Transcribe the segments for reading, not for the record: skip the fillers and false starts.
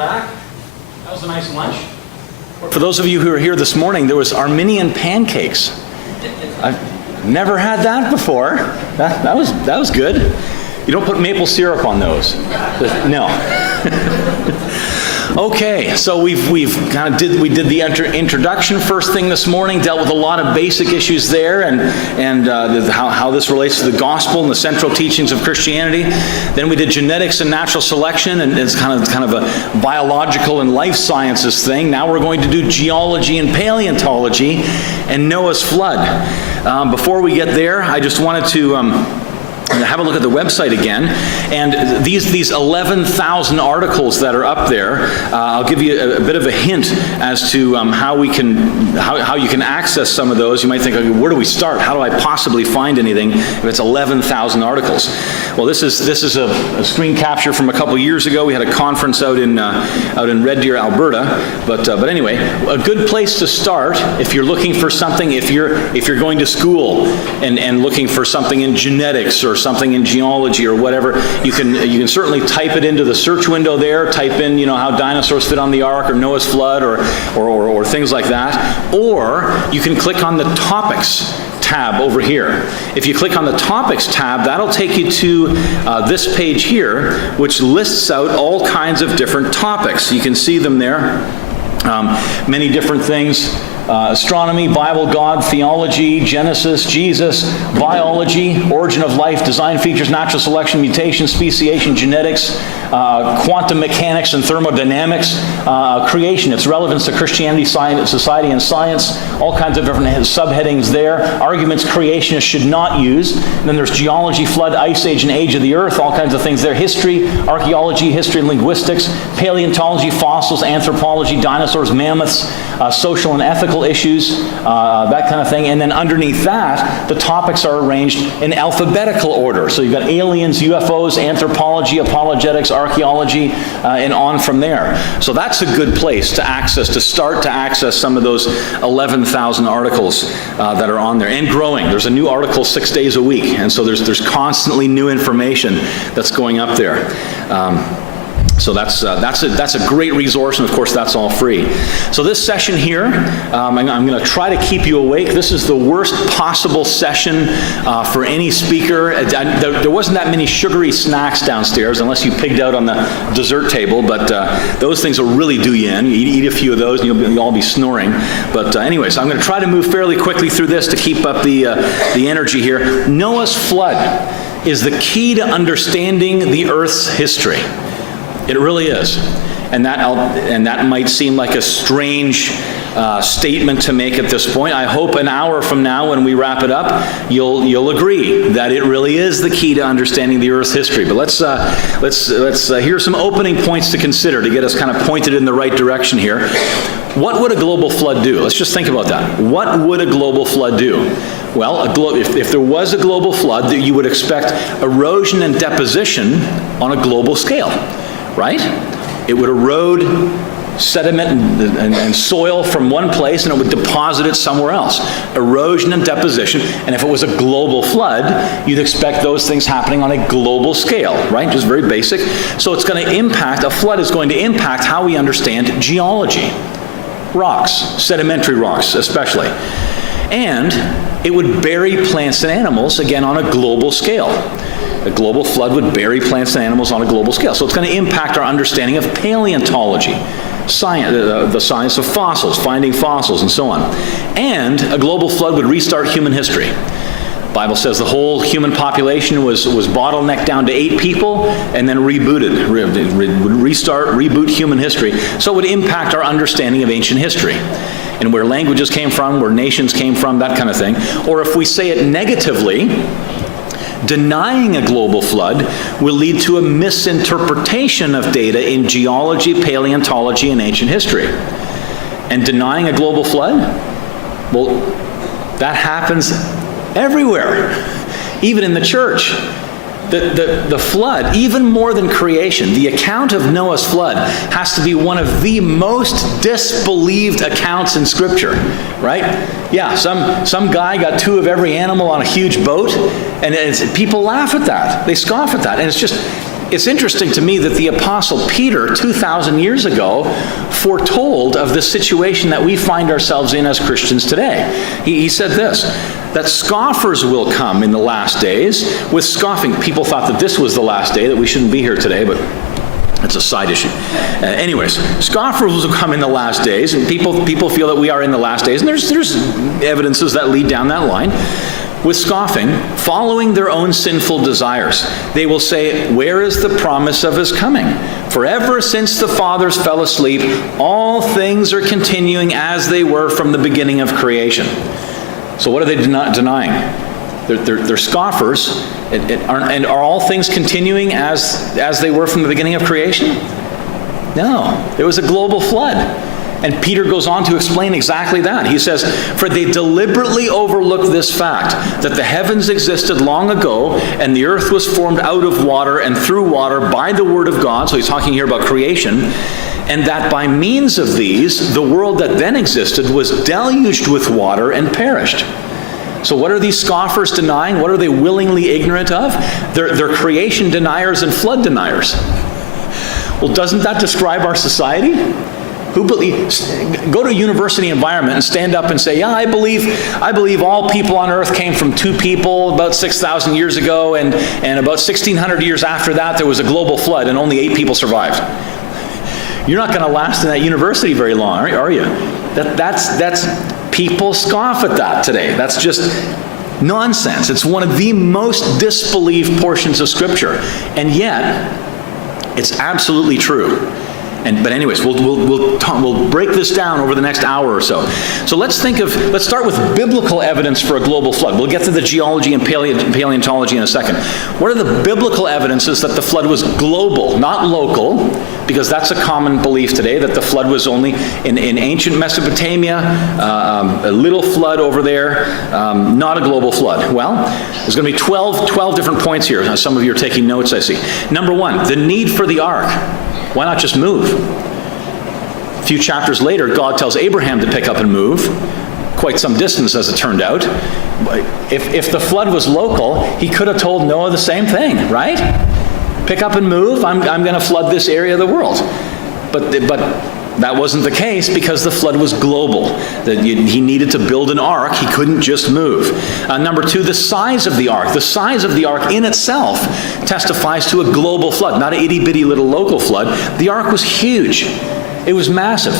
back. That was a nice lunch. For those of you who are here this morning, there was Armenian pancakes. I've never had that before. That was good. You don't put maple syrup on those. No. Okay, so we did the introduction first thing this morning, dealt with a lot of basic issues there, and how this relates to the gospel and the central teachings of Christianity. Then we did genetics and natural selection, and it's kind of a biological and life sciences thing. Now we're going to do geology and paleontology and Noah's flood. Before we get there, I just wanted to have a look at the website again, and these 11,000 articles that are up there, I'll give you a bit of a hint as to how you can access some of those. You might think, okay, where do we start? How do I possibly find anything if it's 11,000 articles? Well, this is a screen capture from a couple years ago. We had a conference out in Red Deer, Alberta. But anyway, a good place to start if you're looking for something, if you're going to school and looking for something in genetics or something in geology or whatever, you can certainly type it into the search window there. Type in, how dinosaurs fit on the ark or Noah's flood or things like that. Or you can click on the topics tab over here. If you click on the topics tab, that'll take you to this page here, which lists out all kinds of different topics. You can see them there. Many different things. Astronomy, Bible, God, theology, Genesis, Jesus, biology, origin of life, design features, natural selection, mutation, speciation, genetics, quantum mechanics and thermodynamics, creation, its relevance to Christianity, society, and science, all kinds of different subheadings there. Arguments creationists should not use. And then there's geology, flood, ice age, and age of the earth, all kinds of things there. History, archaeology, history and linguistics, paleontology, fossils, anthropology, dinosaurs, mammoths, social and ethical issues, that kind of thing. And then underneath that, the topics are arranged in alphabetical order. So you've got aliens, UFOs, anthropology, apologetics, archaeology, and on from there. So that's a good place to start to access some of those 11,000 articles that are on there, and growing. There's a new article 6 days a week, and so there's constantly new information that's going up there. So that's a great resource, and of course that's all free. So this session here, I'm going to try to keep you awake. This is the worst possible session for any speaker. There wasn't that many sugary snacks downstairs, unless you pigged out on the dessert table, but those things will really do you in. You eat a few of those and you'll all be snoring. But anyway, so I'm going to try to move fairly quickly through this to keep up the energy here. Noah's flood is the key to understanding the Earth's history. It really is. And that might seem like a strange statement to make at this point. I hope an hour from now when we wrap it up, you'll agree that it really is the key to understanding the Earth's history. But let's hear some opening points to consider to get us kind of pointed in the right direction here. What would a global flood do? Let's just think about that. What would a global flood do? Well, if there was a global flood, you would expect erosion and deposition on a global scale. Right? It would erode sediment and soil from one place, and it would deposit it somewhere else. Erosion and deposition. And if it was a global flood, you'd expect those things happening on a global scale, right? Just very basic. So it's going to impact, a flood is going to impact how we understand geology. Rocks, sedimentary rocks especially. And it would bury plants and animals, again, on a global scale. A global flood would bury plants and animals on a global scale. So it's going to impact our understanding of paleontology, the science of fossils, finding fossils, and so on. And a global flood would restart human history. The Bible says the whole human population was bottlenecked down to 8 people and then rebooted, reboot human history. So it would impact our understanding of ancient history and where languages came from, where nations came from, that kind of thing. Or if we say it negatively, denying a global flood will lead to a misinterpretation of data in geology, paleontology, and ancient history. And denying a global flood? Well, that happens everywhere, even in the church. The flood, even more than creation, the account of Noah's flood has to be one of the most disbelieved accounts in Scripture, right? Yeah, some guy got 2 of every animal on a huge boat, and people laugh at that. They scoff at that. And it's just, it's interesting to me that the Apostle Peter, 2,000 years ago, foretold of the situation that we find ourselves in as Christians today. He said this, that scoffers will come in the last days with scoffing. People thought that this was the last day, that we shouldn't be here today, but that's a side issue. Anyways, scoffers will come in the last days, and people feel that we are in the last days, and there's evidences that lead down that line. With scoffing, following their own sinful desires. They will say, where is the promise of his coming? For ever since the fathers fell asleep, all things are continuing as they were from the beginning of creation. So what are they denying? They're scoffers, and are all things continuing as they were from the beginning of creation? No, there was a global flood. And Peter goes on to explain exactly that. He says, for they deliberately overlook this fact, that the heavens existed long ago, and the earth was formed out of water and through water by the word of God. So he's talking here about creation. And that by means of these, the world that then existed was deluged with water and perished. So what are these scoffers denying? What are they willingly ignorant of? They're creation deniers and flood deniers. Well, doesn't that describe our society? Who go to a university environment and stand up and say, yeah, I believe all people on earth came from two people about 6,000 years ago, and about 1,600 years after that there was a global flood and only 8 people survived. You're not going to last in that university very long, are you? That's people scoff at that today. That's just nonsense. It's one of the most disbelieved portions of Scripture, and yet it's absolutely true. But anyways, we'll break this down over the next hour or so. So let's start with biblical evidence for a global flood. We'll get to the geology and paleontology in a second. What are the biblical evidences that the flood was global, not local? Because that's a common belief today, that the flood was only in ancient Mesopotamia, a little flood over there, not a global flood. Well, there's going to be 12 different points here. Some of you are taking notes, I see. Number 1, the need for the ark. Why not just move? A few chapters later, God tells Abraham to pick up and move, quite some distance as it turned out. If the flood was local, he could have told Noah the same thing, right? Pick up and move, I'm going to flood this area of the world. But that wasn't the case, because the flood was global. He needed to build an ark. He couldn't just move. Number 2, the size of the ark. The size of the ark in itself testifies to a global flood, not an itty-bitty little local flood. The ark was huge. It was massive.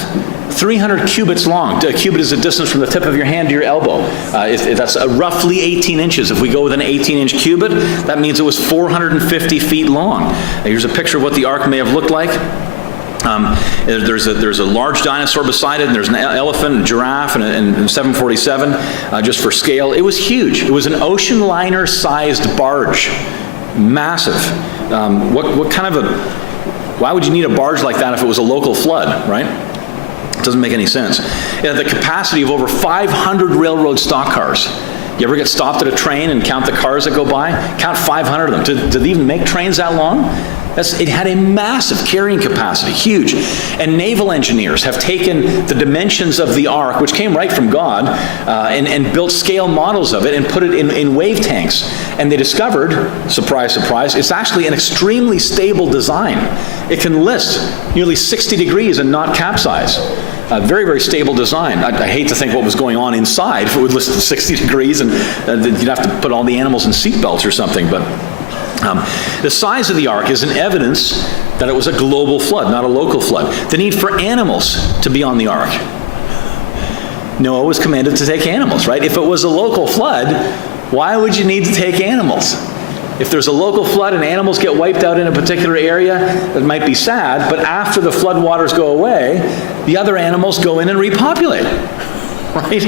300 cubits long. A cubit is a distance from the tip of your hand to your elbow. That's roughly 18 inches. If we go with an 18-inch cubit, that means it was 450 feet long. Here's a picture of what the ark may have looked like. There's a large dinosaur beside it, and there's an elephant, a giraffe, and a 747, just for scale. It was huge. It was an ocean liner-sized barge. Massive. Why would you need a barge like that if it was a local flood, right? It doesn't make any sense. It had the capacity of over 500 railroad stock cars. You ever get stopped at a train and count the cars that go by? Count 500 of them. Did they even make trains that long? It had a massive carrying capacity, huge. And naval engineers have taken the dimensions of the ark, which came right from God, and built scale models of it and put it in wave tanks. And they discovered, surprise, surprise, it's actually an extremely stable design. It can list nearly 60 degrees and not capsize. A very, very stable design. I hate to think what was going on inside if it would list at 60 degrees, and you'd have to put all the animals in seatbelts or something. But the size of the ark is an evidence that it was a global flood, not a local flood. The need for animals to be on the ark. Noah was commanded to take animals, right? If it was a local flood, why would you need to take animals? If there's a local flood and animals get wiped out in a particular area, it might be sad, but after the flood waters go away, the other animals go in and repopulate, right?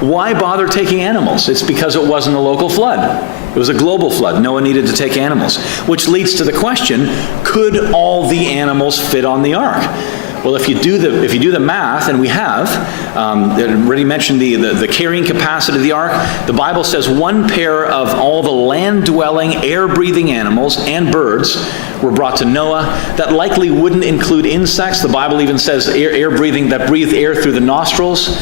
Why bother taking animals? It's because it wasn't a local flood. It was a global flood. Noah needed to take animals, which leads to the question, could all the animals fit on the ark? Well, if you do the math, and we have, already mentioned the carrying capacity of the ark, the Bible says 1 pair of all the land-dwelling, air-breathing animals and birds were brought to Noah. That likely wouldn't include insects. The Bible even says air-breathing, that breathe air through the nostrils.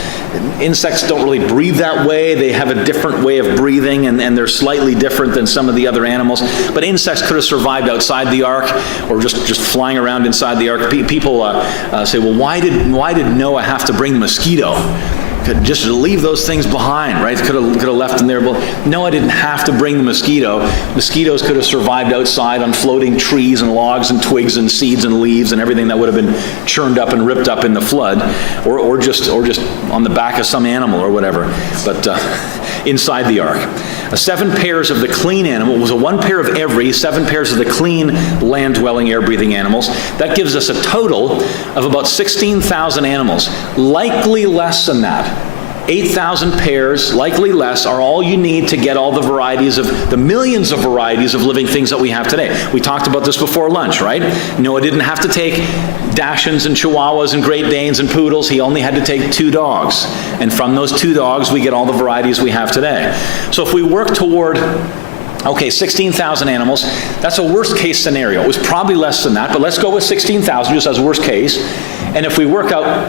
Insects don't really breathe that way. They have a different way of breathing, and they're slightly different than some of the other animals. But insects could have survived outside the ark, or just flying around inside the ark. People say, well, why did Noah have to bring the mosquito? Could just leave those things behind, right? Could have left them there. Well, Noah didn't have to bring the mosquito. Mosquitoes could have survived outside on floating trees and logs and twigs and seeds and leaves and everything that would have been churned up and ripped up in the flood, or just on the back of some animal or whatever. But inside the ark, 7 pairs of the clean animal was 1 pair of every, 7 pairs of the clean land-dwelling, air-breathing animals. That gives us a total of about 16,000 animals. Likely less than that. 8,000 pairs, likely less, are all you need to get all the varieties of the millions of varieties of living things that we have today. We talked about this before lunch, right? Noah didn't have to take Dachshunds and Chihuahuas and Great Danes and Poodles. He only had to take 2 dogs. And from those 2 dogs, we get all the varieties we have today. So if we work toward 16,000 animals, that's a worst case scenario. It was probably less than that, but let's go with 16,000 just as worst case. And if we work out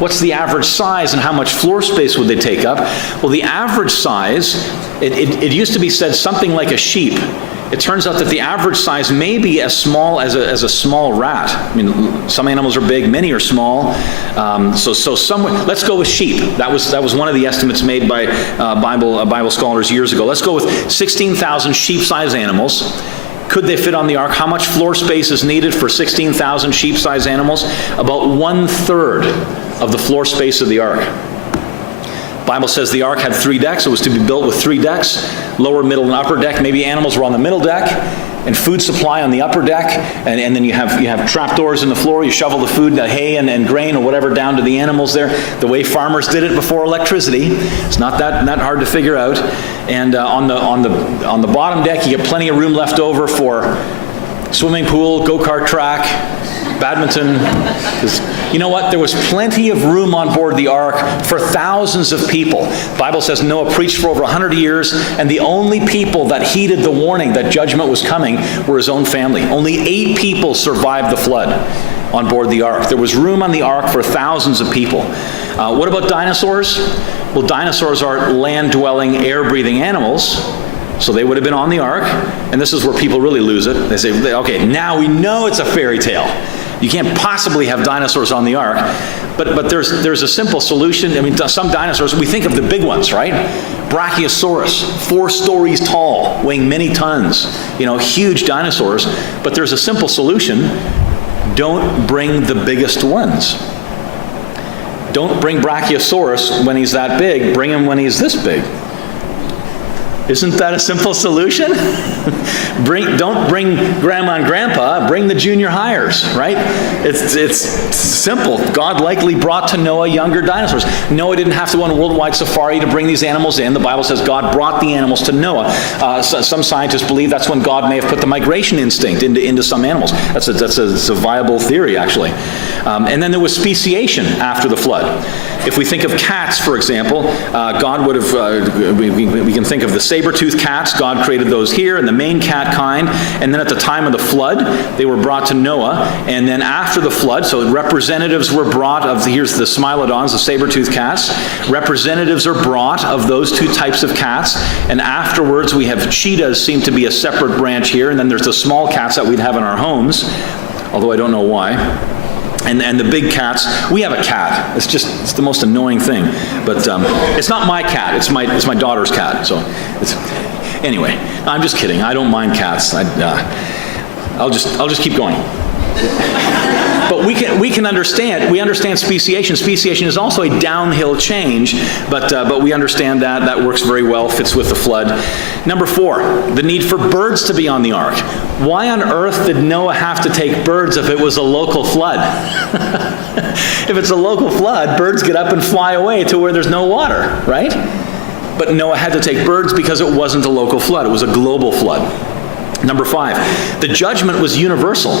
what's the average size and how much floor space would they take up? Well, the average size, it used to be said something like a sheep. It turns out that the average size may be as small as a small rat. I mean, some animals are big, many are small. Let's go with sheep. That was one of the estimates made by Bible scholars years ago. Let's go with 16,000 sheep-sized animals. Could they fit on the ark? How much floor space is needed for 16,000 sheep-sized animals? About 1/3 of the floor space of the ark. The Bible says the ark had 3 decks. It was to be built with 3 decks, lower, middle, and upper deck. Maybe animals were on the middle deck, and food supply on the upper deck, and then you have trapdoors in the floor. You shovel the food, the hay and grain or whatever down to the animals there, the way farmers did it before electricity. It's not that hard to figure out. And on the bottom deck, you get plenty of room left over for swimming pool, go-kart track, badminton. You know what? There was plenty of room on board the ark for thousands of people. The Bible says Noah preached for over 100 years, and the only people that heeded the warning that judgment was coming were his own family. Only 8 people survived the flood on board the ark. There was room on the ark for thousands of people. What about dinosaurs? Well, dinosaurs are land-dwelling, air-breathing animals. So they would have been on the ark, and this is where people really lose it. They say, okay, now we know it's a fairy tale. You can't possibly have dinosaurs on the ark. But there's a simple solution. I mean, some dinosaurs, we think of the big ones, right? Brachiosaurus, 4 stories tall, weighing many tons. Huge dinosaurs. But there's a simple solution. Don't bring the biggest ones. Don't bring Brachiosaurus when he's that big. Bring him when he's this big. Isn't that a simple solution? Don't bring Grandma and Grandpa, bring the junior hires, right? It's simple. God likely brought to Noah younger dinosaurs. Noah didn't have to go on a worldwide safari to bring these animals in. The Bible says God brought the animals to Noah. Some scientists believe that's when God may have put the migration instinct into some animals. That's a viable theory, actually. And then there was speciation after the flood. If we think of cats, for example, God would have, we can think of the saber-toothed cats. God created those here, and the main cat kind. And then at the time of the flood, they were brought to Noah. And then after the flood, so representatives were brought of, here's the Smilodons, the saber-toothed cats. Representatives are brought of those 2 types of cats. And afterwards, we have cheetahs, seem to be a separate branch here. And then there's the small cats that we'd have in our homes, although I don't know why. And the big cats, we have a cat. It's the most annoying thing. But it's not my cat, it's my daughter's cat. So anyway, I'm just kidding. I don't mind cats. I'll just keep going. But we understand speciation. Speciation is also a downhill change, but we understand that works very well, fits with the flood. Number 4, the need for birds to be on the ark. Why on earth did Noah have to take birds if it was a local flood? If it's a local flood, birds get up and fly away to where there's no water, right? But Noah had to take birds because it wasn't a local flood, it was a global flood. Number 5, the judgment was universal.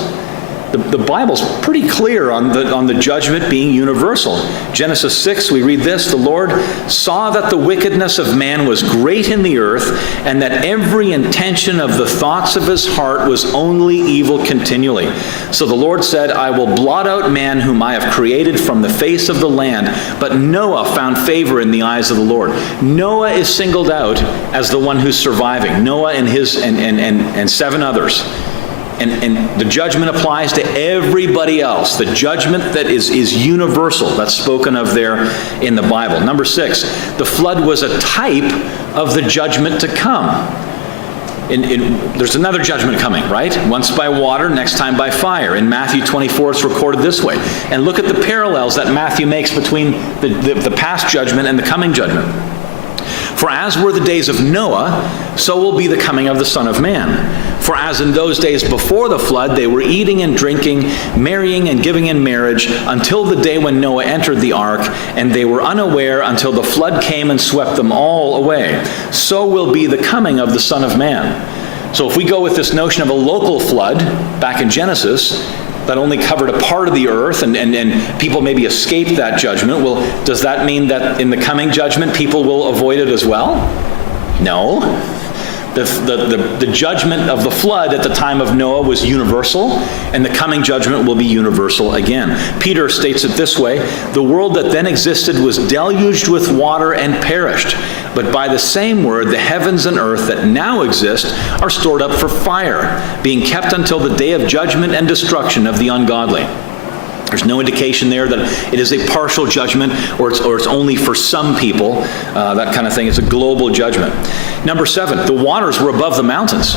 The Bible's pretty clear on the judgment being universal. Genesis 6, we read this, "The Lord saw that the wickedness of man was great in the earth, and that every intention of the thoughts of his heart was only evil continually. So the Lord said, I will blot out man whom I have created from the face of the land. But Noah found favor in the eyes of the Lord." Noah is singled out as the one who's surviving. Noah and his and 7 others. And the judgment applies to everybody else. The judgment that is universal. That's spoken of there in the Bible. Number 6, the flood was a type of the judgment to come. There's another judgment coming, right? Once by water, next time by fire. In Matthew 24, it's recorded this way. And look at the parallels that Matthew makes between the past judgment and the coming judgment. "For as were the days of Noah, so will be the coming of the Son of Man. For as in those days before the flood, they were eating and drinking, marrying and giving in marriage, until the day when Noah entered the ark, and they were unaware until the flood came and swept them all away. So will be the coming of the Son of Man." So if we go with this notion of a local flood, back in Genesis, that only covered a part of the earth, and people maybe escaped that judgment. Well, does that mean that in the coming judgment, people will avoid it as well? No. The judgment of the flood at the time of Noah was universal, and the coming judgment will be universal again. Peter states it this way, "The world that then existed was deluged with water and perished. But by the same word, the heavens and earth that now exist are stored up for fire, being kept until the day of judgment and destruction of the ungodly." There's no indication there that it is a partial judgment or it's only for some people, that kind of thing. It's a global judgment. Number 7, the waters were above the mountains.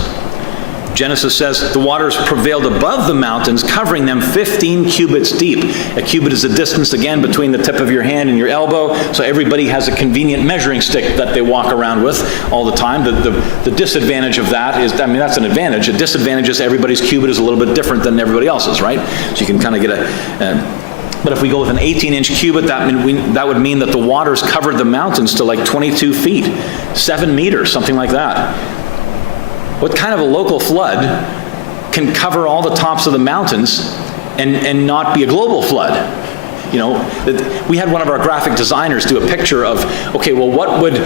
Genesis says the waters prevailed above the mountains, covering them 15 cubits deep. A cubit is a distance, again, between the tip of your hand and your elbow, so everybody has a convenient measuring stick that they walk around with all the time. The disadvantage of that is, I mean, that's an advantage. A disadvantage is everybody's cubit is a little bit different than everybody else's, right? So you can kind of get but if we go with an 18-inch cubit, that would mean that the waters covered the mountains to like 22 feet, 7 meters, something like that. What kind of a local flood can cover all the tops of the mountains and not be a global flood? You know, we had one of our graphic designers do a picture of, okay, well, what would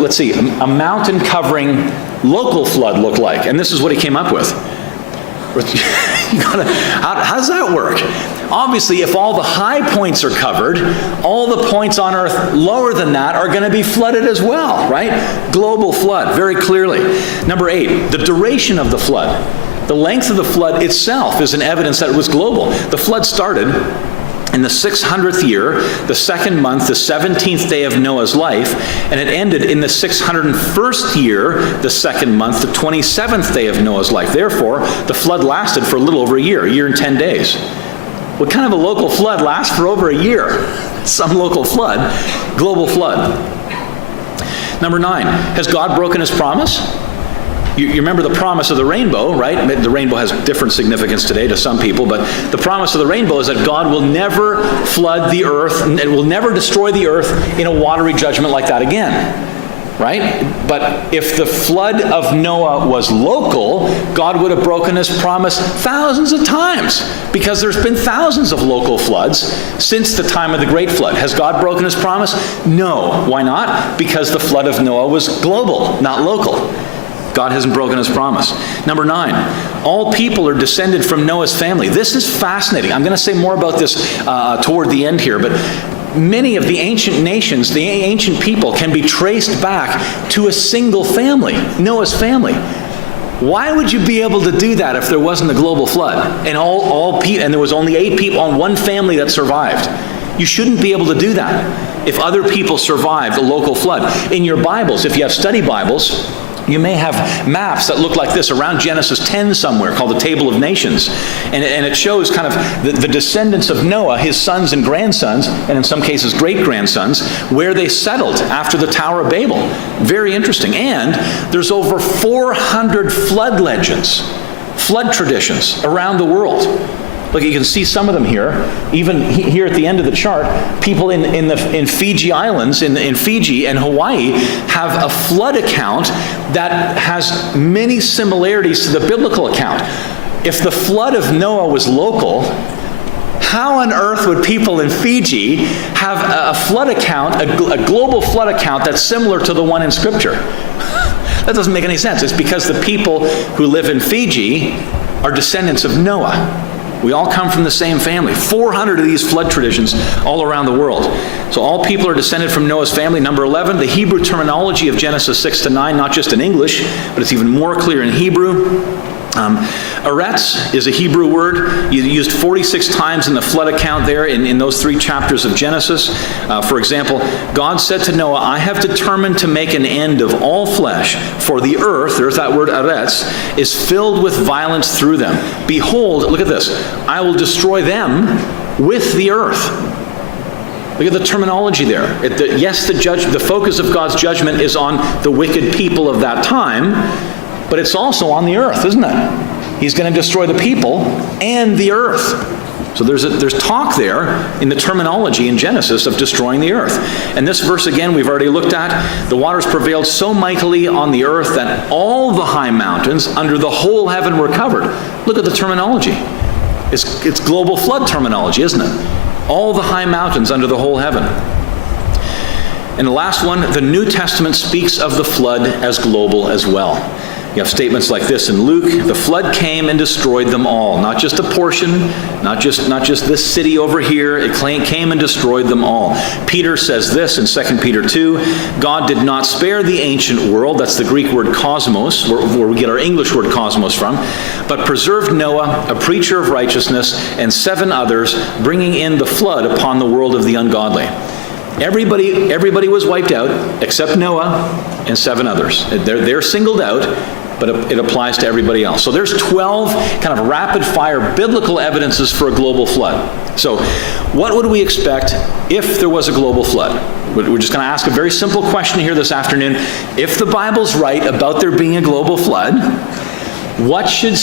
let's see, a mountain covering local flood look like? And this is what he came up with. How does that work? Obviously, if all the high points are covered, all the points on earth lower than that are going to be flooded as well, right? Global flood, very clearly. Number 8, the duration of the flood. The length of the flood itself is an evidence that it was global. The flood started in the 600th year, the 2nd month, the 17th day of Noah's life, and it ended in the 601st year, the 2nd month, the 27th day of Noah's life. Therefore, the flood lasted for a little over a year and 10 days. What kind of a local flood lasts for over a year? Some local flood, global flood. Number 9, has God broken his promise? You remember the promise of the rainbow, right? The rainbow has different significance today to some people, but the promise of the rainbow is that God will never flood the earth and will never destroy the earth in a watery judgment like that again, right? But if the flood of Noah was local, God would have broken his promise thousands of times, because there's been thousands of local floods since the time of the Great Flood. Has God broken his promise? No. Why not? Because the flood of Noah was global, not local. God hasn't broken his promise. Number 9, all people are descended from Noah's family. This is fascinating. I'm going to say more about this toward the end here, but many of the ancient nations, the ancient people, can be traced back to a single family, Noah's family. Why would you be able to do that if there wasn't a global flood and and there was only 8 people on one family that survived? You shouldn't be able to do that if other people survived a local flood. In your Bibles, if you have study Bibles, you may have maps that look like this around Genesis 10 somewhere, called the Table of Nations. And it shows kind of the descendants of Noah, his sons and grandsons, and in some cases great-grandsons, where they settled after the Tower of Babel. Very interesting. And there's over 400 flood legends, flood traditions around the world. Look, you can see some of them here. Even here at the end of the chart, people in Fiji Islands, in Fiji and Hawaii, have a flood account that has many similarities to the biblical account. if the flood of Noah was local, how on earth would people in Fiji have a flood account, a global flood account that's similar to the one in Scripture? That doesn't make any sense. It's because the people who live in Fiji are descendants of Noah. We all come from the same family. 400 of these flood traditions all around the world. So all people are descended from Noah's family. Number 11, the Hebrew terminology of Genesis 6 to 9, not just in English, but it's even more clear in Hebrew. Eretz is a Hebrew word used 46 times in the flood account there in those 3 chapters of Genesis. For example, God said to Noah, I have determined to make an end of all flesh, for the earth, there's that word Eretz, is filled with violence through them. Behold, look at this, I will destroy them with the earth. Look at the terminology there. Yes, the focus of God's judgment is on the wicked people of that time, but it's also on the earth, isn't it? He's going to destroy the people and the earth. So there's talk there in the terminology in Genesis of destroying the earth. And this verse again we've already looked at. The waters prevailed so mightily on the earth that all the high mountains under the whole heaven were covered. Look at the terminology. It's global flood terminology, isn't it? All the high mountains under the whole heaven. And the last one, the New Testament speaks of the flood as global as well. You have statements like this in Luke, the flood came and destroyed them all. Not just a portion, not just this city over here, it came and destroyed them all. Peter says this in 2 Peter 2, God did not spare the ancient world, that's the Greek word cosmos, where we get our English word cosmos from, but preserved Noah, a preacher of righteousness, and 7 others, bringing in the flood upon the world of the ungodly. Everybody was wiped out except Noah and 7 others. They're singled out, but it applies to everybody else. So there's 12 kind of rapid-fire biblical evidences for a global flood. So what would we expect if there was a global flood? We're just going to ask a very simple question here this afternoon. If the Bible's right about there being a global flood, what should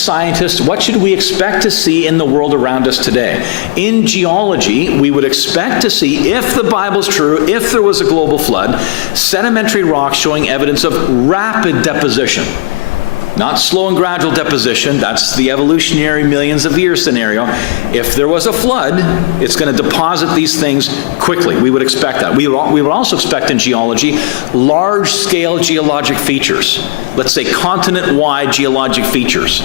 we expect to see in the world around us today? In geology, we would expect to see, if the Bible's true, if there was a global flood, sedimentary rocks showing evidence of rapid deposition. Not slow and gradual deposition, that's the evolutionary millions of years scenario. If there was a flood, it's going to deposit these things quickly. We would expect that. We would also expect in geology large-scale geologic features. Let's say continent-wide geologic features.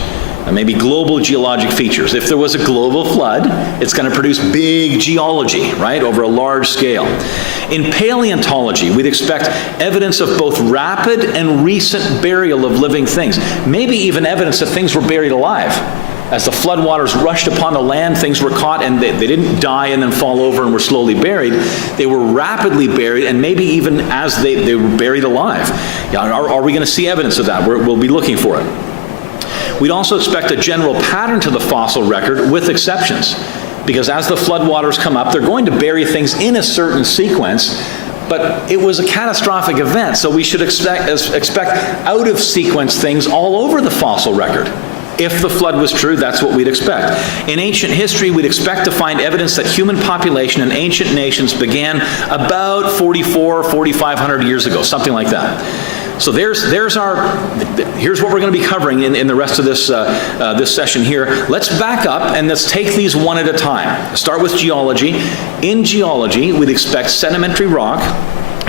Maybe global geologic features. If there was a global flood, it's going to produce big geology, right, over a large scale. In paleontology, we'd expect evidence of both rapid and recent burial of living things. Maybe even evidence that things were buried alive. As the floodwaters rushed upon the land, things were caught and they didn't die and then fall over and were slowly buried. They were rapidly buried, and maybe even as they were buried alive. Are we going to see evidence of that? We'll be looking for it. We'd also expect a general pattern to the fossil record with exceptions, because as the floodwaters come up, they're going to bury things in a certain sequence, but it was a catastrophic event, so we should expect out-of-sequence things all over the fossil record. If the flood was true, that's what we'd expect. In ancient history, we'd expect to find evidence that human population in ancient nations began about 4,500 years ago, something like that. So here's what we're going to be covering in the rest of this session here. Let's back up and let's take these one at a time. Start with geology. In geology, we'd expect sedimentary rock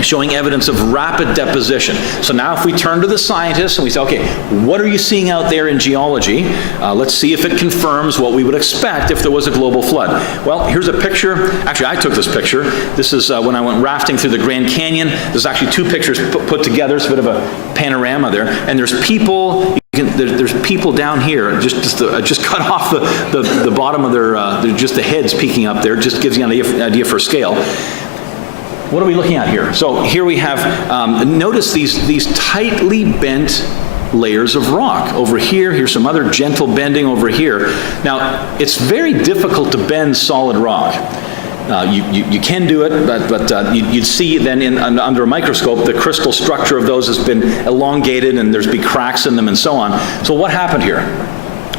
showing evidence of rapid deposition. So now if we turn to the scientists and we say, okay, what are you seeing out there in geology? Let's see if it confirms what we would expect if there was a global flood. Well, here's a picture. Actually, I took this picture. This is when I went rafting through the Grand Canyon. There's actually 2 pictures put together. It's a bit of a panorama there. And there's people. There's people down here. Just cut off the bottom of their just the heads peeking up there. Just gives you an idea for scale. What are we looking at here? So here we have, notice these tightly bent layers of rock. Over here, here's some other gentle bending over here. Now, it's very difficult to bend solid rock. You can do it, but you'd see then under a microscope the crystal structure of those has been elongated and there's big cracks in them and so on. So what happened here?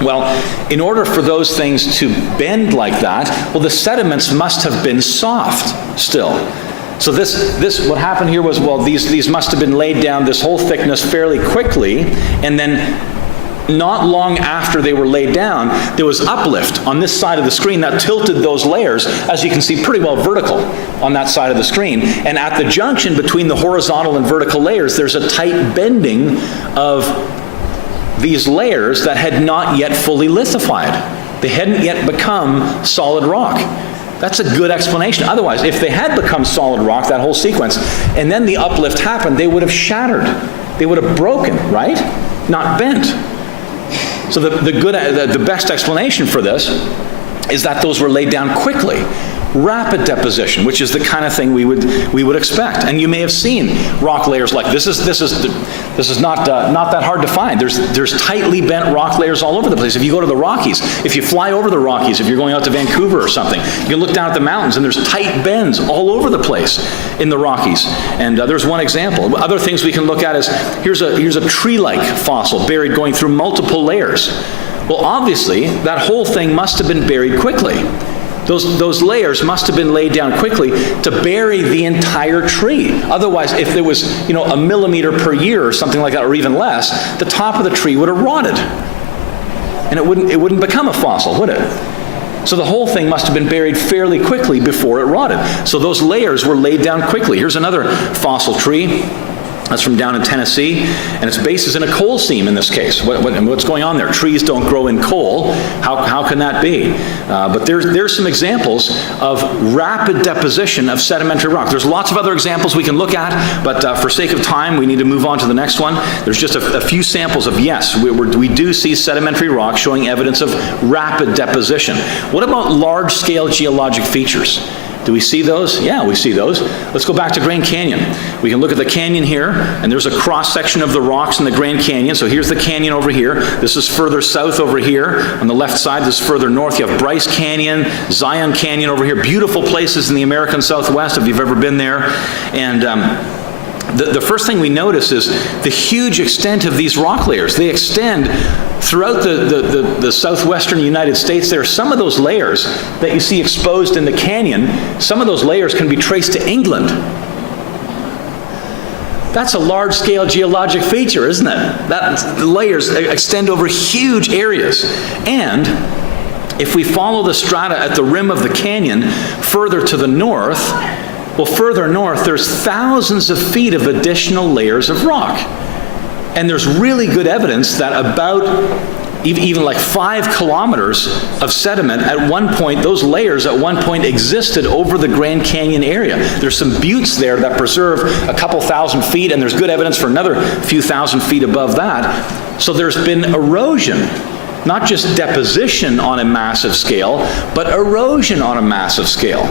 Well, in order for those things to bend like that, well, the sediments must have been soft still. So this what happened here was, well, these must have been laid down this whole thickness fairly quickly, and then not long after they were laid down, there was uplift on this side of the screen that tilted those layers, as you can see, pretty well vertical on that side of the screen. And at the junction between the horizontal and vertical layers, there's a tight bending of these layers that had not yet fully lithified. They hadn't yet become solid rock. That's a good explanation. Otherwise, if they had become solid rock, that whole sequence, and then the uplift happened, they would have shattered. They would have broken, right? Not bent. So the best explanation for this is that those were laid down quickly. Rapid deposition, which is the kind of thing we would expect. And you may have seen rock layers like this is not that hard to find. There's tightly bent rock layers all over the place. If you go to the Rockies, if you fly over the Rockies, if you're going out to Vancouver or something, you can look down at the mountains and there's tight bends all over the place in the Rockies. And there's one example. Other things we can look at is here's a tree-like fossil buried going through multiple layers. Well, obviously that whole thing must have been buried quickly. Those layers must have been laid down quickly to bury the entire tree. Otherwise, if there was, a millimeter per year or something like that, or even less, the top of the tree would have rotted. And it wouldn't become a fossil, would it? So the whole thing must have been buried fairly quickly before it rotted. So those layers were laid down quickly. Here's another fossil tree. That's from down in Tennessee, and its base is in a coal seam in this case. What's going on there? Trees don't grow in coal. How can that be? But there's some examples of rapid deposition of sedimentary rock. There's lots of other examples we can look at, but for sake of time, we need to move on to the next one. There's just a few samples of, yes, we do see sedimentary rock showing evidence of rapid deposition. What about large-scale geologic features? Do we see those? Yeah, we see those. Let's go back to Grand Canyon. We can look at the canyon here, and there's a cross-section of the rocks in the Grand Canyon. So here's the canyon over here. This is further south over here. On the left side, this is further north. You have Bryce Canyon, Zion Canyon over here. Beautiful places in the American Southwest, if you've ever been there. And the first thing we notice is the huge extent of these rock layers. They extend throughout the southwestern United States. There are some of those layers that you see exposed in the canyon. Some of those layers can be traced to England. That's a large-scale geologic feature, isn't it? The layers extend over huge areas. And if we follow the strata at the rim of the canyon further to the north, well, further north, there's thousands of feet of additional layers of rock. And there's really good evidence that about even like 5 kilometers of sediment at one point, those layers at one point existed over the Grand Canyon area. There's some buttes there that preserve a couple thousand feet, and there's good evidence for another few thousand feet above that. So there's been erosion. Not just deposition on a massive scale, but erosion on a massive scale.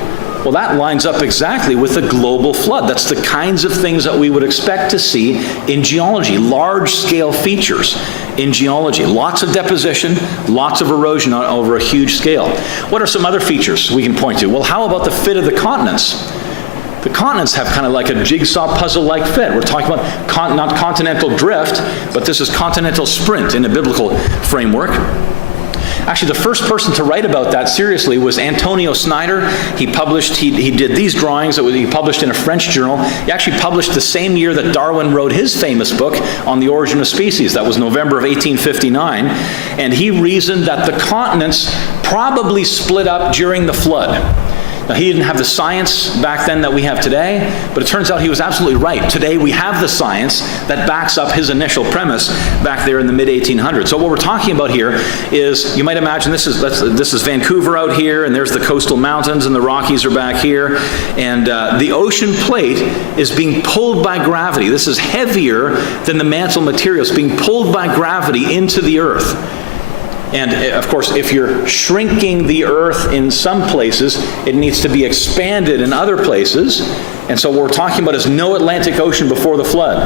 Well, that lines up exactly with the global flood. That's the kinds of things that we would expect to see in geology, large-scale features in geology. Lots of deposition, lots of erosion over a huge scale. What are some other features we can point to? Well, how about the fit of the continents? The continents have kind of like a jigsaw puzzle-like fit. We're talking about not continental drift, but this is continental sprint in a biblical framework. Actually, the first person to write about that seriously was Antonio Snyder. He did these drawings that he published in a French journal. He actually published the same year that Darwin wrote his famous book on the origin of species. That was November of 1859. And he reasoned that the continents probably split up during the flood. Now, he didn't have the science back then that we have today, but it turns out he was absolutely right. Today, we have the science that backs up his initial premise back there in the mid-1800s. So what we're talking about here is, you might imagine this is Vancouver out here, and there's the coastal mountains, and the Rockies are back here, and the ocean plate is being pulled by gravity. This is heavier than the mantle materials, being pulled by gravity into the earth. And of course, if you're shrinking the earth in some places, it needs to be expanded in other places. And so what we're talking about is no Atlantic Ocean before the flood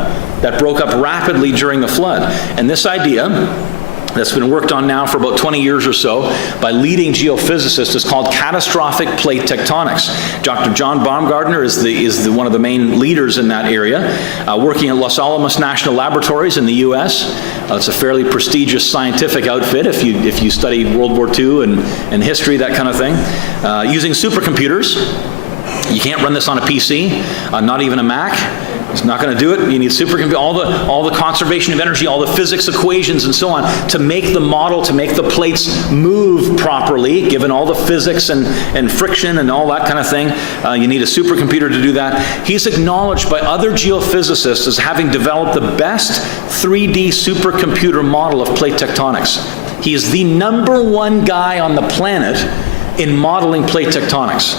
that broke up rapidly during the flood. And this idea that's been worked on now for about 20 years or so by leading geophysicists is called catastrophic plate tectonics. Dr. John Baumgartner is one of the main leaders in that area, working at Los Alamos National Laboratories in the U.S. It's a fairly prestigious scientific outfit if you study World War II and history, that kind of thing. Using supercomputers. You can't run this on a PC, not even a Mac. It's not going to do it. You need supercomputer, all the conservation of energy, all the physics equations and so on to make the model, to make the plates move properly, given all the physics and friction and all that kind of thing. You need a supercomputer to do that. He's acknowledged by other geophysicists as having developed the best 3D supercomputer model of plate tectonics. He is the #1 guy on the planet in modeling plate tectonics.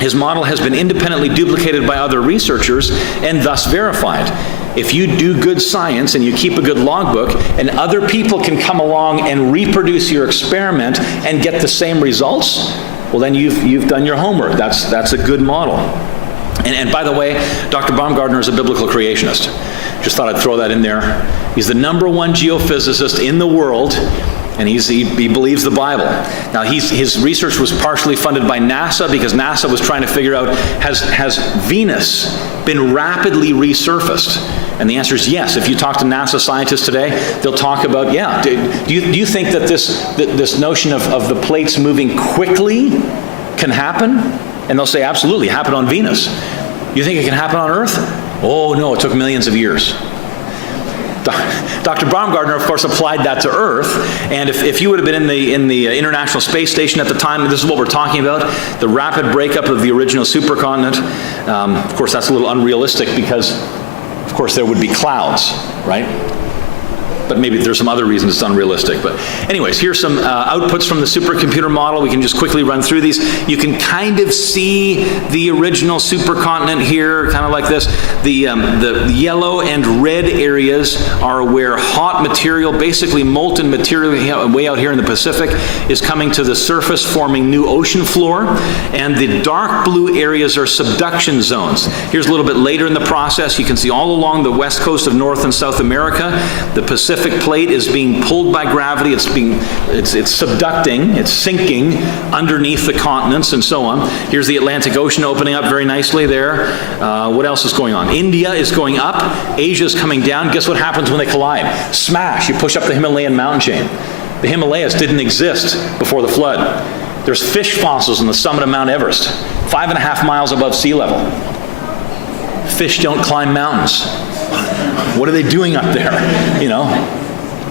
His model has been independently duplicated by other researchers and thus verified. If you do good science and you keep a good logbook and other people can come along and reproduce your experiment and get the same results, well then you've done your homework. That's a good model. And by the way, Dr. Baumgartner is a biblical creationist. Just thought I'd throw that in there. He's the #1 geophysicist in the world, and he believes the Bible. Now, his research was partially funded by NASA because NASA was trying to figure out, has Venus been rapidly resurfaced? And the answer is yes. If you talk to NASA scientists today, they'll talk about, yeah. Do you think that this notion of the plates moving quickly can happen? And they'll say, absolutely, happen on Venus. You think it can happen on Earth? Oh, no, it took millions of years. Dr. Baumgartner, of course, applied that to Earth, and if you would have been in the International Space Station at the time, this is what we're talking about, the rapid breakup of the original supercontinent. Of course, that's a little unrealistic because, of course, there would be clouds, right? But maybe there's some other reasons it's unrealistic. But anyways, here's some outputs from the supercomputer model. We can just quickly run through these. You can kind of see the original supercontinent here, kind of like this. The yellow and red areas are where hot material, basically molten material way out here in the Pacific, is coming to the surface, forming new ocean floor. And the dark blue areas are subduction zones. Here's a little bit later in the process. You can see all along the west coast of North and South America, the Pacific plate is being pulled by gravity. It's subducting, it's sinking underneath the continents and so on. Here's the Atlantic Ocean opening up very nicely there. What else is going on? India is going up, Asia is coming down. Guess what happens when they collide? Smash, you push up the Himalayan mountain chain. The Himalayas didn't exist before the flood. There's fish fossils on the summit of Mount Everest, 5.5 miles above sea level. Fish don't climb mountains. What are they doing up there? You know,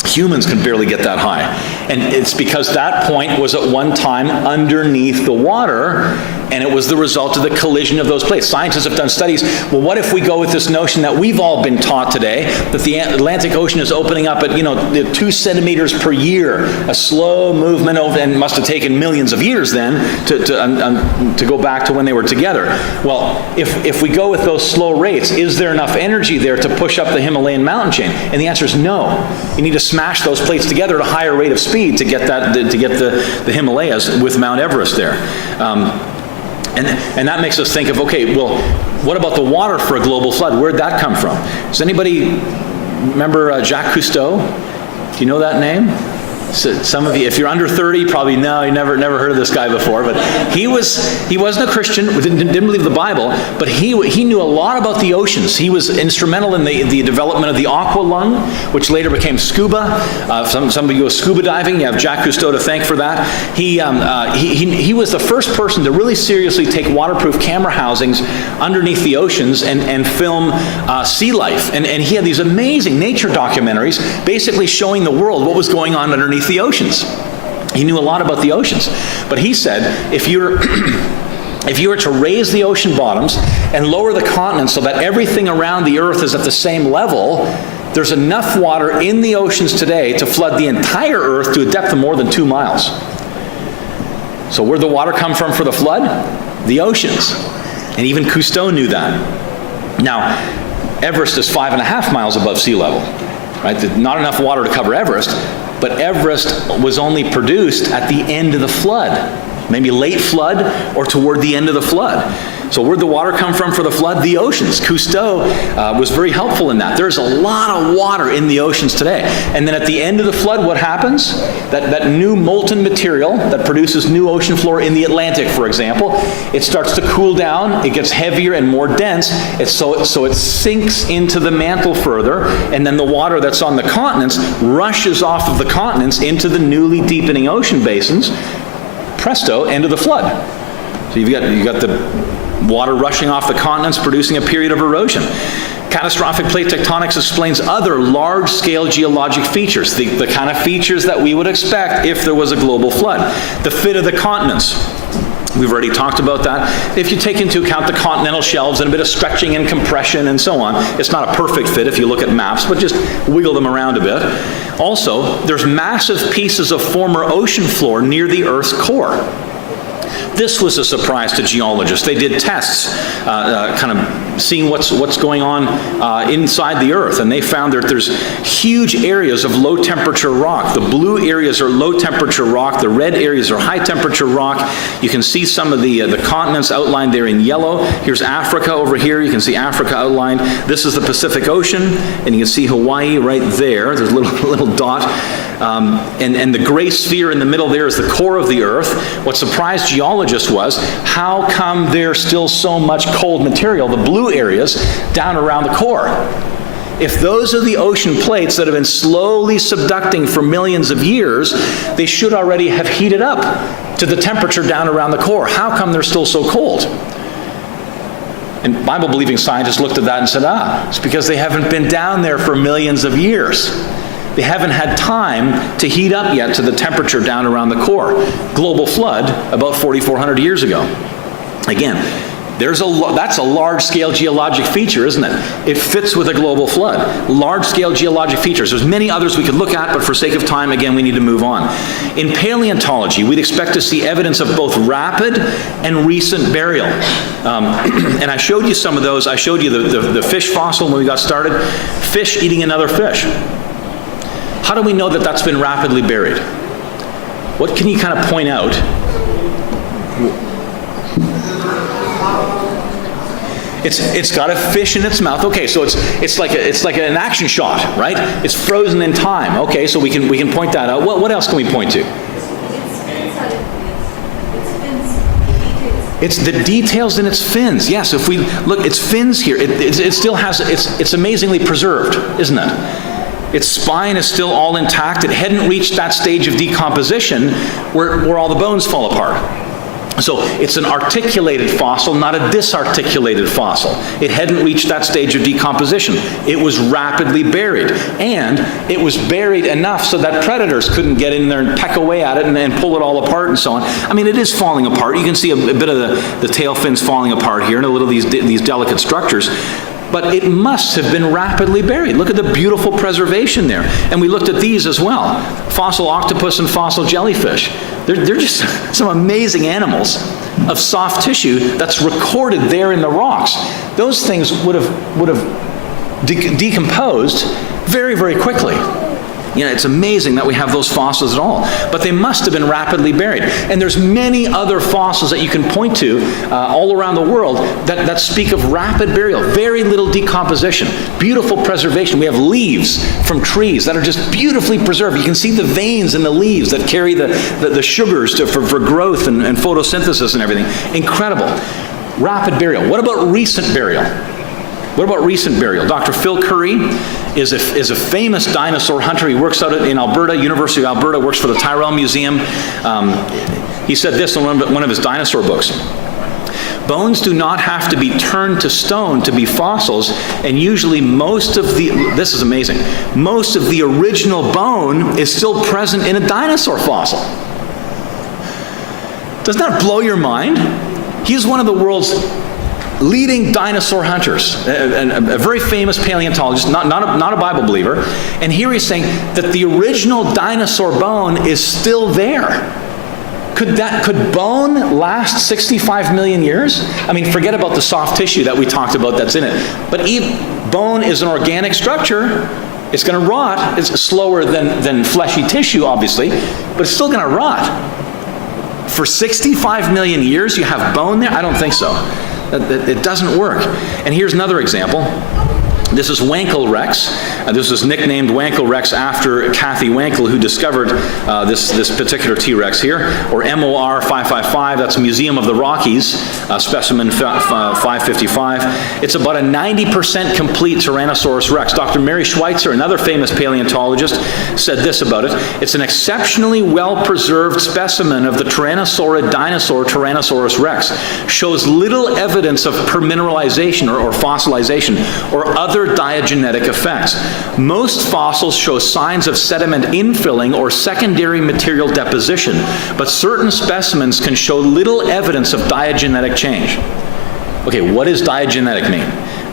humans can barely get that high. And it's because that point was at one time underneath the water, and it was the result of the collision of those plates. Scientists have done studies. Well, what if we go with this notion that we've all been taught today, that the Atlantic Ocean is opening up at 2 centimeters per year, a slow movement over, and must have taken millions of years then to go back to when they were together. Well, if we go with those slow rates, is there enough energy there to push up the Himalayan mountain chain? And the answer is no. You need to smash those plates together at a higher rate of speed to get the Himalayas with Mount Everest there. And that makes us think of, okay, well, what about the water for a global flood? Where'd that come from? Does anybody remember Jacques Cousteau? Do you know that name? So some of you, if you're under 30, probably no, you never heard of this guy before. But he wasn't a Christian, didn't believe the Bible, but he knew a lot about the oceans. He was instrumental in the development of the aqua lung, which later became scuba. Somebody goes scuba diving. You have Jacques Cousteau to thank for that. He was the first person to really seriously take waterproof camera housings underneath the oceans and film sea life. And he had these amazing nature documentaries, basically showing the world what was going on underneath the oceans. He knew a lot about the oceans. But he said, if you were to raise the ocean bottoms and lower the continents so that everything around the earth is at the same level, there's enough water in the oceans today to flood the entire earth to a depth of more than 2 miles. So where'd the water come from for the flood? The oceans. And even Cousteau knew that. Now, Everest is 5.5 miles above sea level. Right? Not enough water to cover Everest, but Everest was only produced at the end of the flood, maybe late flood or toward the end of the flood. So where'd the water come from for the flood? The oceans. Cousteau was very helpful in that. There's a lot of water in the oceans today. And then at the end of the flood, what happens? That new molten material that produces new ocean floor in the Atlantic, for example, it starts to cool down, it gets heavier and more dense, so it sinks into the mantle further, and then the water that's on the continents rushes off of the continents into the newly deepening ocean basins. Presto, end of the flood. So you've got the Water rushing off the continents, producing a period of erosion. Catastrophic plate tectonics explains other large-scale geologic features, the kind of features that we would expect if there was a global flood. The fit of the continents. We've already talked about that. If you take into account the continental shelves and a bit of stretching and compression and so on, it's not a perfect fit if you look at maps, but just wiggle them around a bit. Also, there's massive pieces of former ocean floor near the Earth's core. This was a surprise to geologists. They did tests, kind of seeing what's going on inside the Earth, and they found that there's huge areas of low temperature rock. The blue areas are low temperature rock. The red areas are high temperature rock. You can see some of the continents outlined there in yellow. Here's Africa over here. You can see Africa outlined. This is the Pacific Ocean, and you can see Hawaii right there. There's a little dot. And the gray sphere in the middle there is the core of the Earth. What surprised geologists was, how come there's still so much cold material, the blue areas, down around the core? If those are the ocean plates that have been slowly subducting for millions of years, they should already have heated up to the temperature down around the core. How come they're still so cold? And Bible-believing scientists looked at that and said, it's because they haven't been down there for millions of years. They haven't had time to heat up yet to the temperature down around the core. Global flood about 4,400 years ago. Again, that's a large-scale geologic feature, isn't it? It fits with a global flood. Large-scale geologic features. There's many others we could look at, but for sake of time, again, we need to move on. In paleontology, we'd expect to see evidence of both rapid and recent burial. And I showed you some of those. I showed you the fish fossil when we got started. Fish eating another fish. How do we know that that's been rapidly buried? What can you kind of point out? It's got a fish in its mouth. Okay, so it's like an action shot, right? It's frozen in time. Okay, so we can point that out. What else can we point to? It's the details in its fins. Yes, if we look, its fins here, it still has. It's amazingly preserved, isn't it? Its spine is still all intact. It hadn't reached that stage of decomposition where all the bones fall apart. So it's an articulated fossil, not a disarticulated fossil. It hadn't reached that stage of decomposition. It was rapidly buried. And it was buried enough so that predators couldn't get in there and peck away at it and pull it all apart and so on. I mean, it is falling apart. You can see a bit of the tail fins falling apart here and a little of these delicate structures. But it must have been rapidly buried. Look at the beautiful preservation there. And we looked at these as well. Fossil octopus and fossil jellyfish. They're just some amazing animals of soft tissue that's recorded there in the rocks. Those things would have decomposed very, very quickly. You know, it's amazing that we have those fossils at all. But they must have been rapidly buried. And there's many other fossils that you can point to all around the world that speak of rapid burial, very little decomposition, beautiful preservation. We have leaves from trees that are just beautifully preserved. You can see the veins in the leaves that carry the sugars for growth and photosynthesis and everything. Incredible. Rapid burial. What about recent burial? What about recent burial? Dr. Phil Currie is a famous dinosaur hunter. He works out in Alberta, University of Alberta, works for the Tyrrell Museum. He said this in one of his dinosaur books. Bones do not have to be turned to stone to be fossils, and usually this is amazing, most of the original bone is still present in a dinosaur fossil. Doesn't that blow your mind? He's one of the world's leading dinosaur hunters, a very famous paleontologist, not a Bible believer, and here he's saying that the original dinosaur bone is still there. Could bone last 65 million years? I mean, forget about the soft tissue that we talked about that's in it. But bone is an organic structure. It's going to rot. It's slower than fleshy tissue, obviously, but it's still going to rot. For 65 million years, you have bone there? I don't think so. It doesn't work. And here's another example. This is Wankel Rex. This was nicknamed Wankel Rex after Kathy Wankel, who discovered this particular T-Rex here, or MOR 555. That's Museum of the Rockies, specimen 555. It's about a 90% complete Tyrannosaurus Rex. Dr. Mary Schweitzer, another famous paleontologist, said this about it: it's an exceptionally well-preserved specimen of the Tyrannosaurid dinosaur Tyrannosaurus Rex. Shows little evidence of permineralization or fossilization or other diagenetic effects. Most fossils show signs of sediment infilling or secondary material deposition, but certain specimens can show little evidence of diagenetic change. Okay, what does diagenetic mean?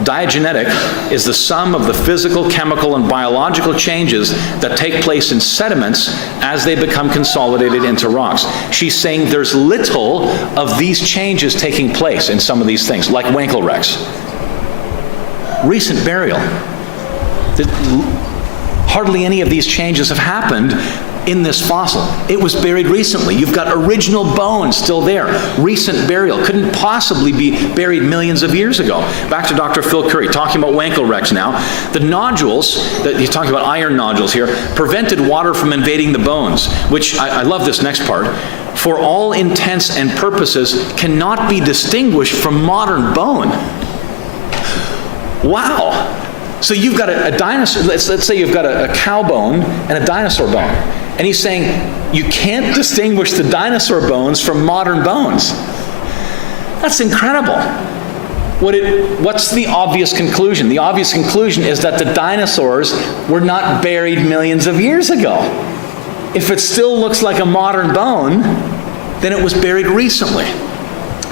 Diagenetic is the sum of the physical, chemical, and biological changes that take place in sediments as they become consolidated into rocks. She's saying there's little of these changes taking place in some of these things, like Wankel Rex. Recent burial. Hardly any of these changes have happened in this fossil. It was buried recently. You've got original bones still there. Recent burial. Couldn't possibly be buried millions of years ago. Back to Dr. Phil Currie, talking about Wankel Rex now. The nodules, that he's talking about iron nodules here, prevented water from invading the bones, which, I love this next part, for all intents and purposes cannot be distinguished from modern bone. Wow. So you've got a dinosaur, let's say you've got a cow bone and a dinosaur bone. And he's saying you can't distinguish the dinosaur bones from modern bones. That's incredible. What's the obvious conclusion? The obvious conclusion is that the dinosaurs were not buried millions of years ago. If it still looks like a modern bone, then it was buried recently.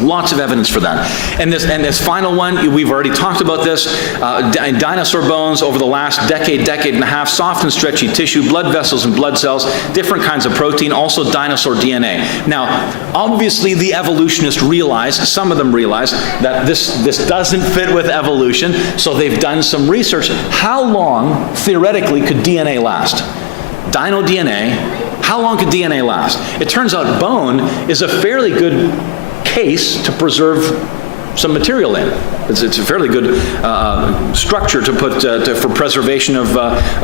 Lots of evidence for that. And this final one, we've already talked about this. Dinosaur bones over the last decade and a half, soft and stretchy tissue, blood vessels and blood cells, different kinds of protein, also dinosaur DNA. Now, obviously the evolutionists realize, some of them realize, that this doesn't fit with evolution, so they've done some research. How long, theoretically, could DNA last? Dino DNA, how long could DNA last? It turns out bone is a fairly good case to preserve some material in. It's a fairly good structure to put for preservation of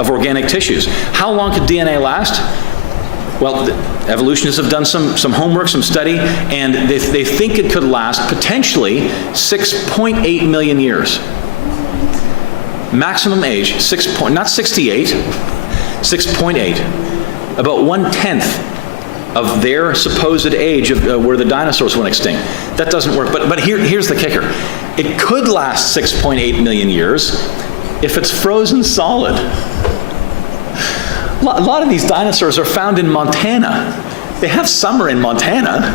organic tissues. How long could DNA last? Well, the evolutionists have done some homework, some study, and they think it could last potentially 6.8 million years. Maximum age, not 68, 6.8. About 1/10 of their supposed age of where the dinosaurs went extinct. That doesn't work. But here's the kicker. It could last 6.8 million years if it's frozen solid. A lot of these dinosaurs are found in Montana. They have summer in Montana.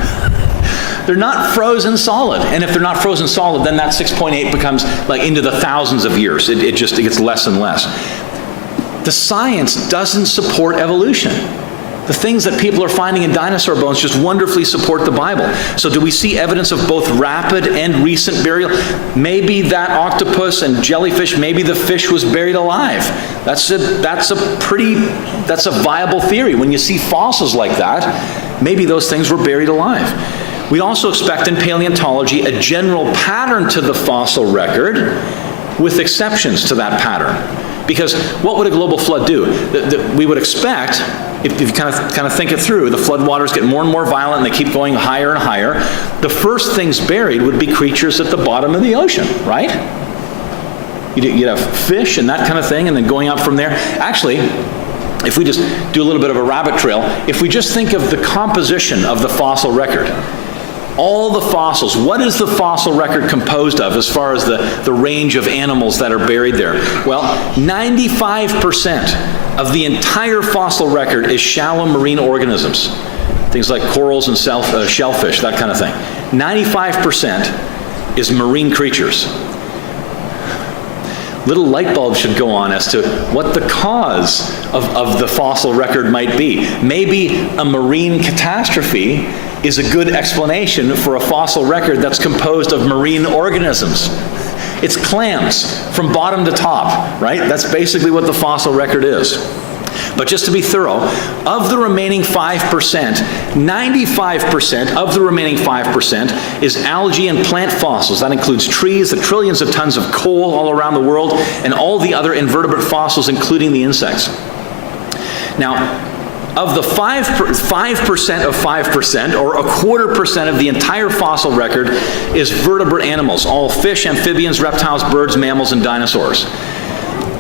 They're not frozen solid. And if they're not frozen solid, then that 6.8 becomes like into the thousands of years. It gets less and less. The science doesn't support evolution. The things that people are finding in dinosaur bones just wonderfully support the Bible. So do we see evidence of both rapid and recent burial? Maybe that octopus and jellyfish, maybe the fish was buried alive. That's a viable theory. When you see fossils like that, maybe those things were buried alive. We also expect in paleontology a general pattern to the fossil record with exceptions to that pattern. Because what would a global flood do? We would expect, if you kind of think it through, the floodwaters get more and more violent and they keep going higher and higher. The first things buried would be creatures at the bottom of the ocean, right? You'd have fish and that kind of thing, and then going up from there. Actually, if we just do a little bit of a rabbit trail, if we just think of the composition of the fossil record, all the fossils, what is the fossil record composed of as far as the range of animals that are buried there? Well, 95% of the entire fossil record is shallow marine organisms. Things like corals and shellfish, that kind of thing. 95% is marine creatures. Little light bulbs should go on as to what the cause of the fossil record might be. Maybe a marine catastrophe is a good explanation for a fossil record that's composed of marine organisms. It's clams from bottom to top, right? That's basically what the fossil record is. But just to be thorough, of the remaining 5%, 95% of the remaining 5% is algae and plant fossils. That includes trees, the trillions of tons of coal all around the world, and all the other invertebrate fossils, including the insects. Now, of the 5% of 5%, or 1/4% of the entire fossil record, is vertebrate animals, all fish, amphibians, reptiles, birds, mammals, and dinosaurs.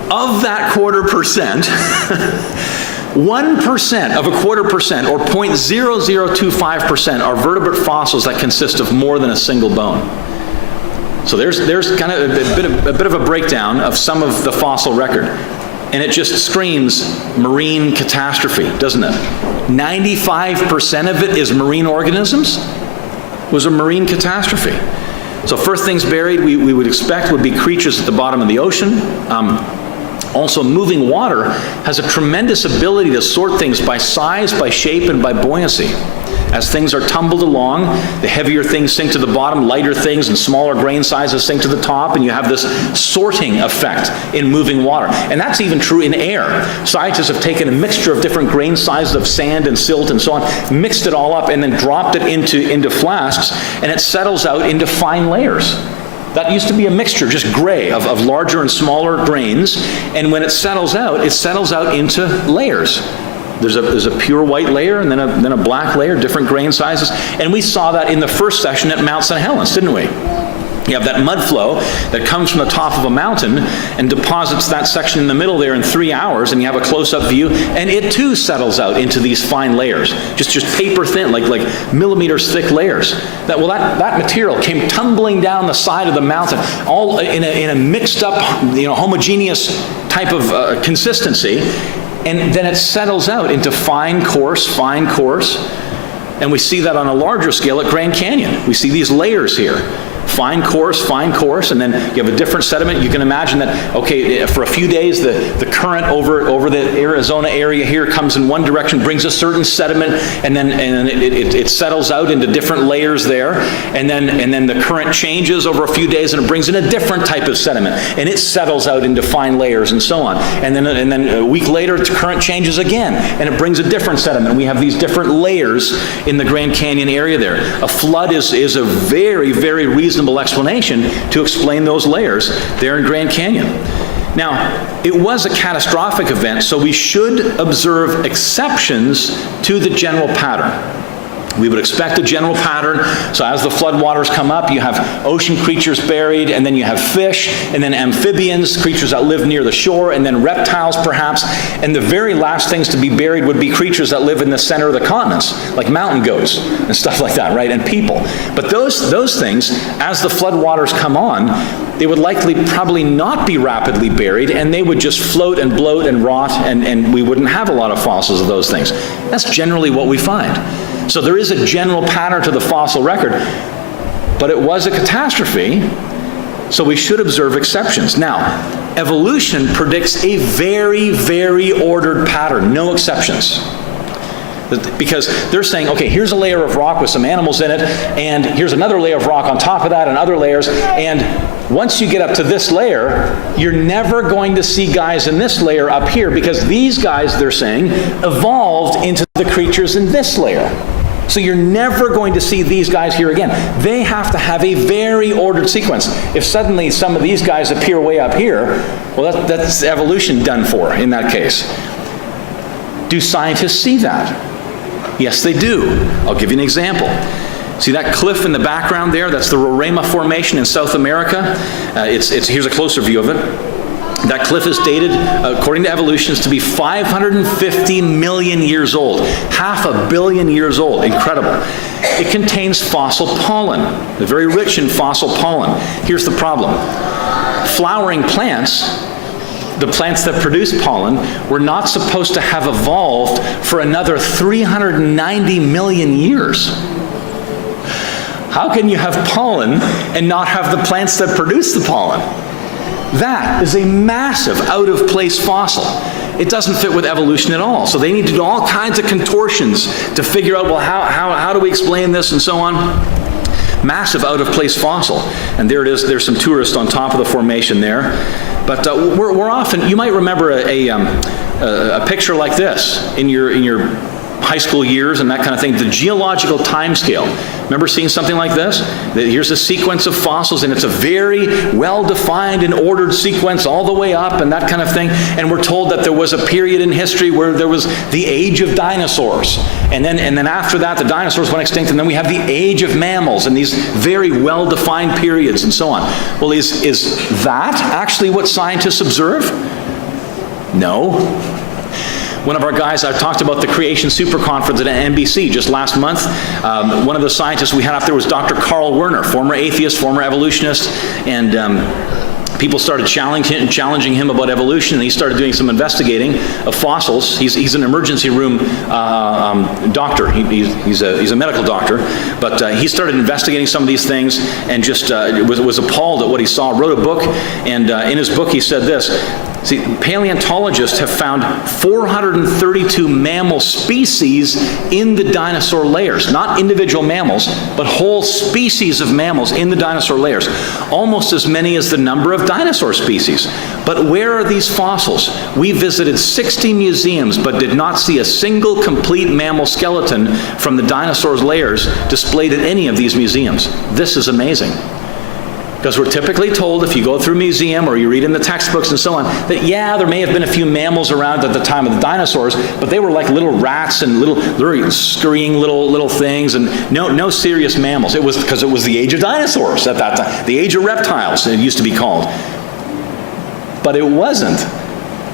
Of that 1/4%, 1% of 1/4%, or 0.0025%, are vertebrate fossils that consist of more than a single bone. So there's kind of a bit of a breakdown of some of the fossil record. And it just screams marine catastrophe, doesn't it? 95% of it is marine organisms. It was a marine catastrophe. So first things buried we would expect would be creatures at the bottom of the ocean. Also, moving water has a tremendous ability to sort things by size, by shape, and by buoyancy. As things are tumbled along, the heavier things sink to the bottom, lighter things and smaller grain sizes sink to the top, and you have this sorting effect in moving water. And that's even true in air. Scientists have taken a mixture of different grain sizes of sand and silt and so on, mixed it all up, and then dropped it into flasks, and it settles out into fine layers. That used to be a mixture, just gray, of larger and smaller grains, and when it settles out into layers. There's a pure white layer, and then a black layer, different grain sizes, and we saw that in the first session at Mount St. Helens, didn't we? You have that mud flow that comes from the top of a mountain and deposits that section in the middle there in 3 hours, and you have a close-up view, and it too settles out into these fine layers, just paper thin, like millimeters thick layers. That material came tumbling down the side of the mountain, all in a mixed up, homogeneous type of consistency, and then it settles out into fine, coarse, and we see that on a larger scale at Grand Canyon. We see these layers here. Fine, coarse, and then you have a different sediment. You can imagine that, okay, for a few days, the current over the Arizona area here comes in one direction, brings a certain sediment, and then it settles out into different layers there, and then the current changes over a few days, and it brings in a different type of sediment, and it settles out into fine layers and so on. And then a week later, the current changes again, and it brings a different sediment. We have these different layers in the Grand Canyon area there. A flood is a very, very reasonable explanation to explain those layers there in Grand Canyon. Now, it was a catastrophic event, so we should observe exceptions to the general pattern. We would expect a general pattern. So as the floodwaters come up, you have ocean creatures buried, and then you have fish, and then amphibians, creatures that live near the shore, and then reptiles perhaps. And the very last things to be buried would be creatures that live in the center of the continents, like mountain goats and stuff like that, right? And people. But those things, as the floodwaters come on, they would probably not be rapidly buried, and they would just float and bloat and rot, and we wouldn't have a lot of fossils of those things. That's generally what we find. So there is a general pattern to the fossil record, but it was a catastrophe, so we should observe exceptions. Now, evolution predicts a very, very ordered pattern, no exceptions. Because they're saying, okay, here's a layer of rock with some animals in it, and here's another layer of rock on top of that, and other layers, and once you get up to this layer, you're never going to see guys in this layer up here, because these guys, they're saying, evolved into the creatures in this layer. So you're never going to see these guys here again. They have to have a very ordered sequence. If suddenly some of these guys appear way up here, well, that's evolution done for in that case. Do scientists see that? Yes, they do. I'll give you an example. See that cliff in the background there? That's the Roraima Formation in South America. Here's a closer view of it. That cliff is dated, according to evolutionists, to be 550 million years old. 500 million years old. Incredible. It contains fossil pollen. They're very rich in fossil pollen. Here's the problem. Flowering plants, the plants that produce pollen, were not supposed to have evolved for another 390 million years. How can you have pollen and not have the plants that produce the pollen? That is a massive out-of-place fossil. It doesn't fit with evolution at all. So they need to do all kinds of contortions to figure out, well, how do we explain this and so on? Massive out-of-place fossil. And there it is. There's some tourists on top of the formation there. But we're often, you might remember a a picture like this in your high school years and that kind of thing, the geological time scale. Remember seeing something like this? Here's a sequence of fossils, and it's a very well-defined and ordered sequence all the way up and that kind of thing. And we're told that there was a period in history where there was the age of dinosaurs. And then after that, the dinosaurs went extinct, and then we have the age of mammals and these very well-defined periods and so on. Well, is that actually what scientists observe? No. One of our guys, I talked about the Creation Super Conference at NBC just last month. One of the scientists we had up there was Dr. Carl Werner, former atheist, former evolutionist, and people started challenging him about evolution, and he started doing some investigating of fossils. He's an emergency room doctor. He's a medical doctor, but he started investigating some of these things and just was appalled at what he saw. Wrote a book, and in his book he said this. See, paleontologists have found 432 mammal species in the dinosaur layers. Not individual mammals, but whole species of mammals in the dinosaur layers. Almost as many as the number of dinosaur species. But where are these fossils? We visited 60 museums, but did not see a single complete mammal skeleton from the dinosaurs' layers displayed at any of these museums. This is amazing. Because we're typically told, if you go through a museum or you read in the textbooks and so on, that yeah, there may have been a few mammals around at the time of the dinosaurs, but they were like little rats and little scurrying little things, and no serious mammals. It was because it was the age of dinosaurs at that time, the age of reptiles, it used to be called. But it wasn't.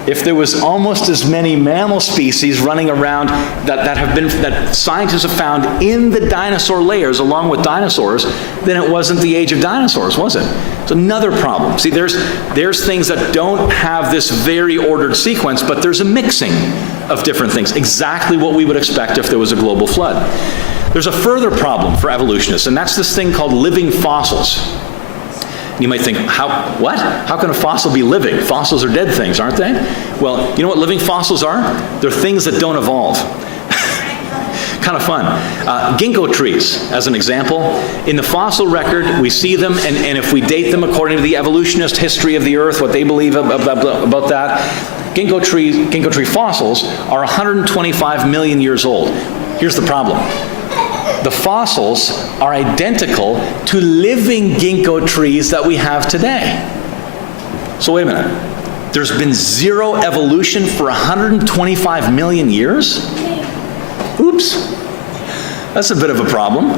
If there was almost as many mammal species running around that scientists have found in the dinosaur layers along with dinosaurs, then it wasn't the age of dinosaurs, was it? It's another problem. See, there's things that don't have this very ordered sequence, but there's a mixing of different things. Exactly what we would expect if there was a global flood. There's a further problem for evolutionists, and that's this thing called living fossils. You might think, what? How can a fossil be living? Fossils are dead things, aren't they? Well, you know what living fossils are? They're things that don't evolve. Kind of fun. Ginkgo trees, as an example. In the fossil record, we see them, and if we date them according to the evolutionist history of the Earth, what they believe about that, ginkgo tree fossils are 125 million years old. Here's the problem. The fossils are identical to living ginkgo trees that we have today. So wait a minute. There's been zero evolution for 125 million years? Oops. That's a bit of a problem.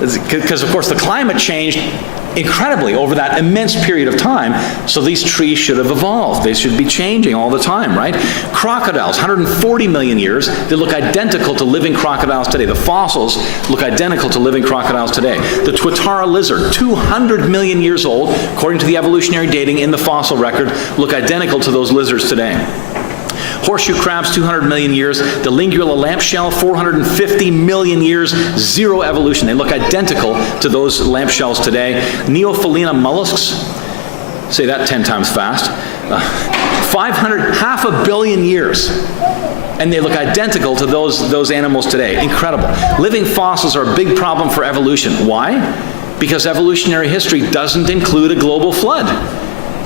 Because, of course, the climate changed incredibly over that immense period of time, so these trees should have evolved. They should be changing all the time, right? Crocodiles, 140 million years, they look identical to living crocodiles today. The fossils look identical to living crocodiles today. The Tuatara lizard, 200 million years old, according to the evolutionary dating in the fossil record, look identical to those lizards today. Horseshoe crabs, 200 million years. The Lingula lamp shell, 450 million years, zero evolution. They look identical to those lamp shells today. Neophyllina mollusks, say that 10 times fast. 500 billion years. And they look identical to those animals today. Incredible. Living fossils are a big problem for evolution. Why? Because evolutionary history doesn't include a global flood.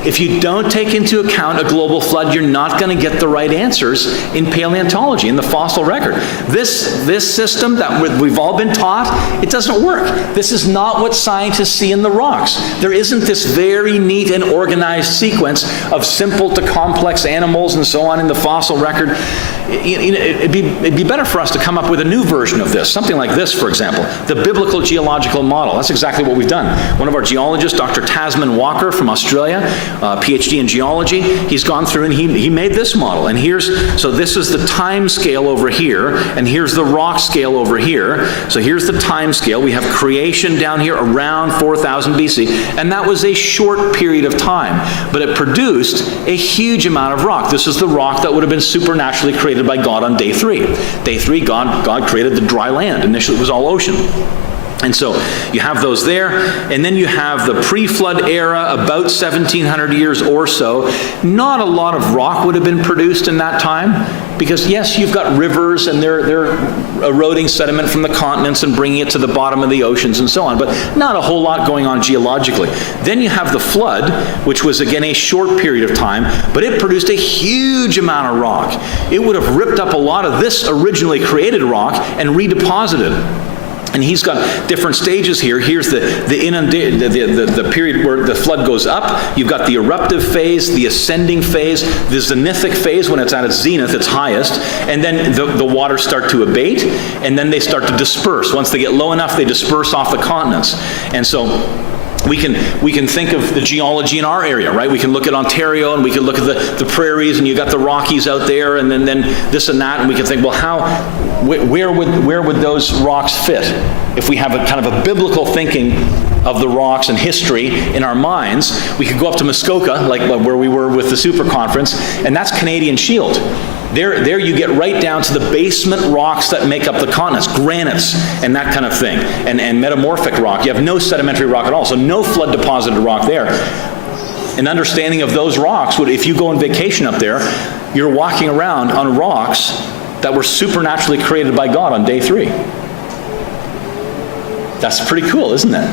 If you don't take into account a global flood, you're not going to get the right answers in paleontology, in the fossil record. This system that we've all been taught, it doesn't work. This is not what scientists see in the rocks. There isn't this very neat and organized sequence of simple to complex animals and so on in the fossil record. It'd be better for us to come up with a new version of this, something like this, for example, the biblical geological model. That's exactly what we've done. One of our geologists, Dr. Tasman Walker from Australia, PhD in geology, he's gone through and he made this model. And so this is the time scale over here, and here's the rock scale over here. So here's the time scale. We have creation down here around 4000 BC, and that was a short period of time, but it produced a huge amount of rock. This is the rock that would have been supernaturally created by God on day 3. Day 3, God created the dry land. Initially it was all ocean. And so you have those there, and then you have the pre-flood era, about 1,700 years or so. Not a lot of rock would have been produced in that time, because yes, you've got rivers and they're eroding sediment from the continents and bringing it to the bottom of the oceans and so on, but not a whole lot going on geologically. Then you have the flood, which was again a short period of time, but it produced a huge amount of rock. It would have ripped up a lot of this originally created rock and redeposited. And he's got different stages here. Here's the period where the flood goes up. You've got the eruptive phase, the ascending phase, the zenithic phase when it's at its zenith, its highest, and then the waters start to abate, and then they start to disperse. Once they get low enough, they disperse off the continents. And so we can think of the geology in our area, right? We can look at Ontario, and we can look at the prairies, and you got the Rockies out there, and then this and that, and we can think, well, where would those rocks fit? If we have a kind of a biblical thinking of the rocks and history in our minds, we could go up to Muskoka, like where we were with the Super Conference, and that's Canadian Shield. There you get right down to the basement rocks that make up the continents, granites and that kind of thing, and metamorphic rock. You have no sedimentary rock at all, so no flood deposited rock there. An understanding of those rocks would, if you go on vacation up there, you're walking around on rocks that were supernaturally created by God on day 3. That's pretty cool, isn't it?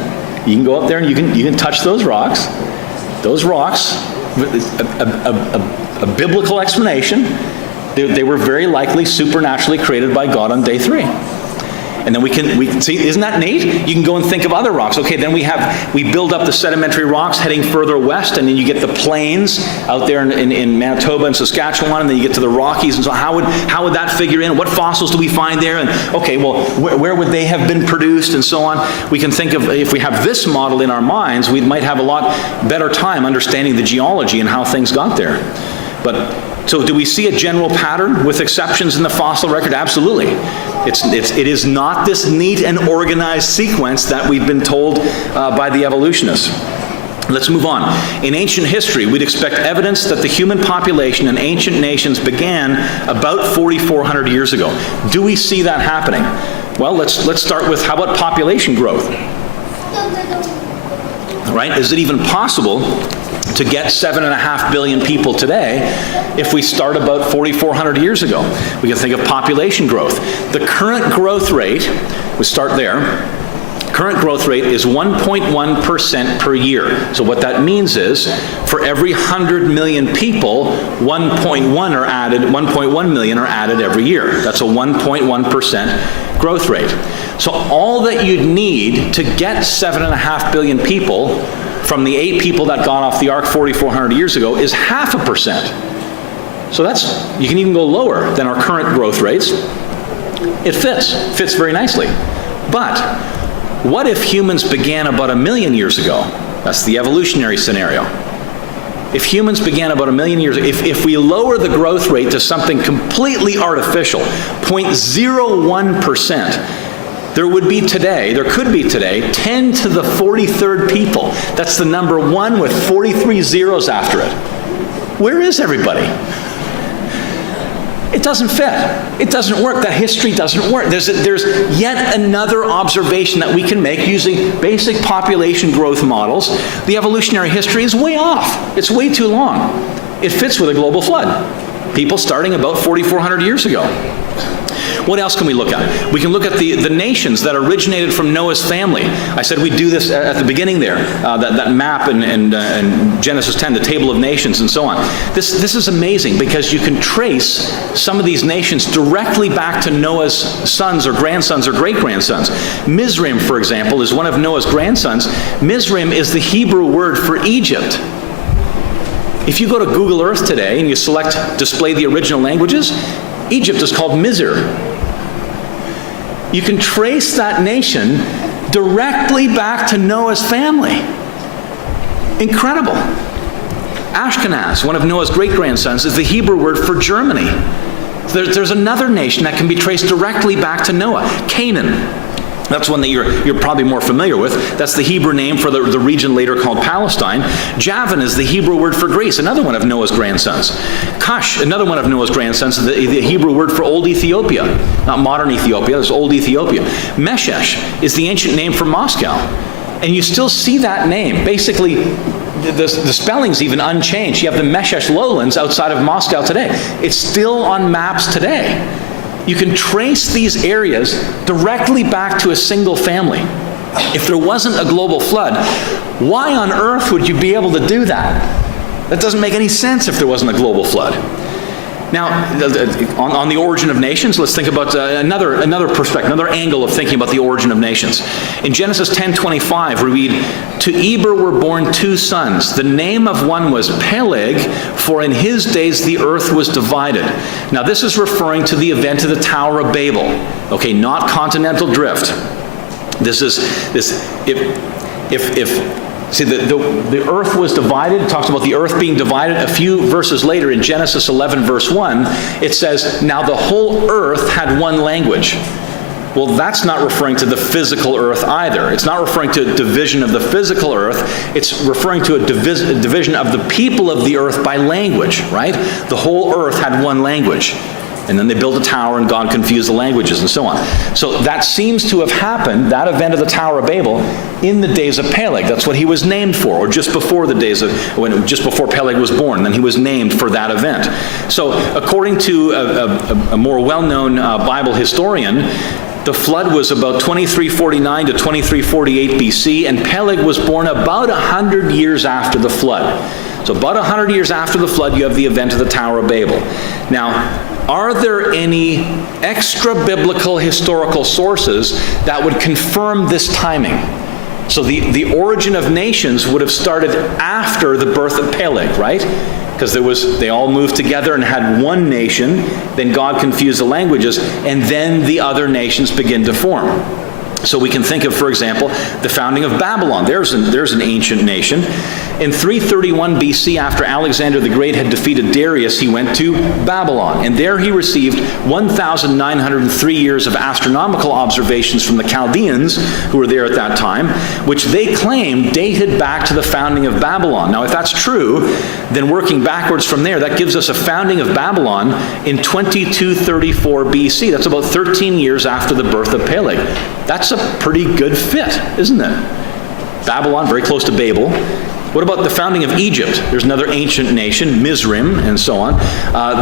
You can go up there and you can touch those rocks. Those rocks, a biblical explanation, they were very likely supernaturally created by God on day 3. And then we can see, isn't that neat? You can go and think of other rocks. Okay, then we build up the sedimentary rocks heading further west, and then you get the plains out there in Manitoba and Saskatchewan, and then you get to the Rockies. And so how would that figure in? What fossils do we find there? And okay, well, where would they have been produced, and so on? We can think of, if we have this model in our minds, we might have a lot better time understanding the geology and how things got there. So do we see a general pattern with exceptions in the fossil record? Absolutely. It is not this neat and organized sequence that we've been told by the evolutionists. Let's move on. In ancient history, we'd expect evidence that the human population in ancient nations began about 4,400 years ago. Do we see that happening? Well, let's start with, how about population growth? Right? Is it even possible to get 7.5 billion people today if we start about 4,400 years ago? We can think of population growth. The current growth rate, we start there, current growth rate is 1.1% per year. So what that means is, for every 100 million people, 1.1 million are added every year. That's a 1.1% growth rate. So all that you'd need to get 7.5 billion people from the 8 people that got off the ark 4,400 years ago is 0.5%. So you can even go lower than our current growth rates. It fits very nicely. But what if humans began about 1 million years ago? That's the evolutionary scenario. If humans began about 1 million years ago, if we lower the growth rate to something completely artificial, 0.01%, there could be today, 10 to the 43rd people. That's the number 1 with 43 zeros after it. Where is everybody? It doesn't fit. It doesn't work. That history doesn't work. There's yet another observation that we can make using basic population growth models. The evolutionary history is way off. It's way too long. It fits with a global flood. People starting about 4,400 years ago. What else can we look at? We can look at the nations that originated from Noah's family. I said we'd do this at the beginning there, that map in Genesis 10, the table of nations and so on. This is amazing because you can trace some of these nations directly back to Noah's sons or grandsons or great-grandsons. Mizraim, for example, is one of Noah's grandsons. Mizraim is the Hebrew word for Egypt. If you go to Google Earth today and you select display the original languages, Egypt is called Mizr. You can trace that nation directly back to Noah's family. Incredible. Ashkenaz, one of Noah's great-grandsons, is the Hebrew word for Germany. There's another nation that can be traced directly back to Noah, Canaan. That's one that you're probably more familiar with. That's the Hebrew name for the region later called Palestine. Javan is the Hebrew word for Greece, another one of Noah's grandsons. Cush, another one of Noah's grandsons, the Hebrew word for Old Ethiopia. Not modern Ethiopia, it's Old Ethiopia. Meshesh is the ancient name for Moscow. And you still see that name. Basically, the spelling's even unchanged. You have the Meshesh lowlands outside of Moscow today. It's still on maps today. You can trace these areas directly back to a single family. If there wasn't a global flood, why on earth would you be able to do that? That doesn't make any sense if there wasn't a global flood. Now, on the origin of nations, let's think about another perspective, another angle of thinking about the origin of nations. In Genesis 10:25, we read, "To Eber were born 2 sons. The name of one was Peleg, for in his days the earth was divided." Now, this is referring to the event of the Tower of Babel. Okay, not continental drift. See, the earth was divided. It talks about the earth being divided. A few verses later in Genesis 11, verse 1, it says, "Now the whole earth had one language." Well, that's not referring to the physical earth either. It's not referring to a division of the physical earth. It's referring to a division of the people of the earth by language, right? The whole earth had one language. And then they built a tower and God confused the languages and so on. So that seems to have happened, that event of the Tower of Babel, in the days of Peleg. That's what he was named for, or just before just before Peleg was born. Then he was named for that event. So according to a more well-known Bible historian, the flood was about 2349 to 2348 BC, and Peleg was born about 100 years after the flood. So about 100 years after the flood, you have the event of the Tower of Babel. Now, are there any extra-biblical historical sources that would confirm this timing? So the origin of nations would have started after the birth of Peleg, right? Because they all moved together and had one nation, then God confused the languages, and then the other nations begin to form. So we can think of, for example, the founding of Babylon. There's an ancient nation. In 331 BC, after Alexander the Great had defeated Darius, he went to Babylon. And there he received 1,903 years of astronomical observations from the Chaldeans, who were there at that time, which they claimed dated back to the founding of Babylon. Now, if that's true, then working backwards from there, that gives us a founding of Babylon in 2234 BC. That's about 13 years after the birth of Peleg. That's a pretty good fit, isn't it? Babylon, very close to Babel. What about the founding of Egypt? There's another ancient nation, Mizraim, and so on.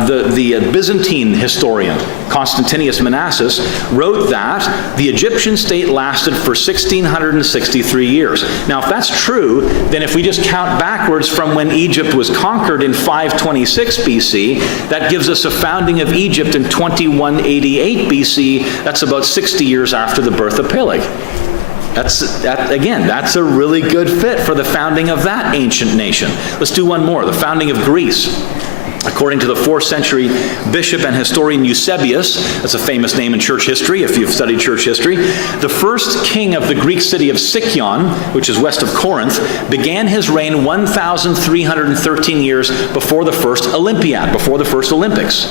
The Byzantine historian, Constantinius Manasses, wrote that the Egyptian state lasted for 1,663 years. Now, if that's true, then if we just count backwards from when Egypt was conquered in 526 BC, that gives us a founding of Egypt in 2188 BC. That's about 60 years after the birth of Peleg. That's a really good fit for the founding of that ancient nation. Let's do one more, the founding of Greece. According to the 4th century bishop and historian Eusebius, that's a famous name in church history if you've studied church history, the first king of the Greek city of Sicyon, which is west of Corinth, began his reign 1,313 years before the first Olympiad, before the first Olympics.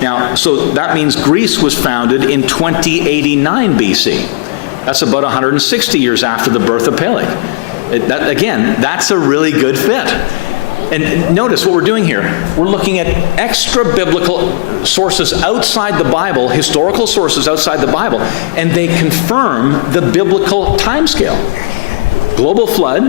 Now, so that means Greece was founded in 2089 BC. That's about 160 years after the birth of Peleg. That's a really good fit. And notice what we're doing here. We're looking at extra biblical sources outside the Bible, historical sources outside the Bible, and they confirm the biblical timescale. Global flood,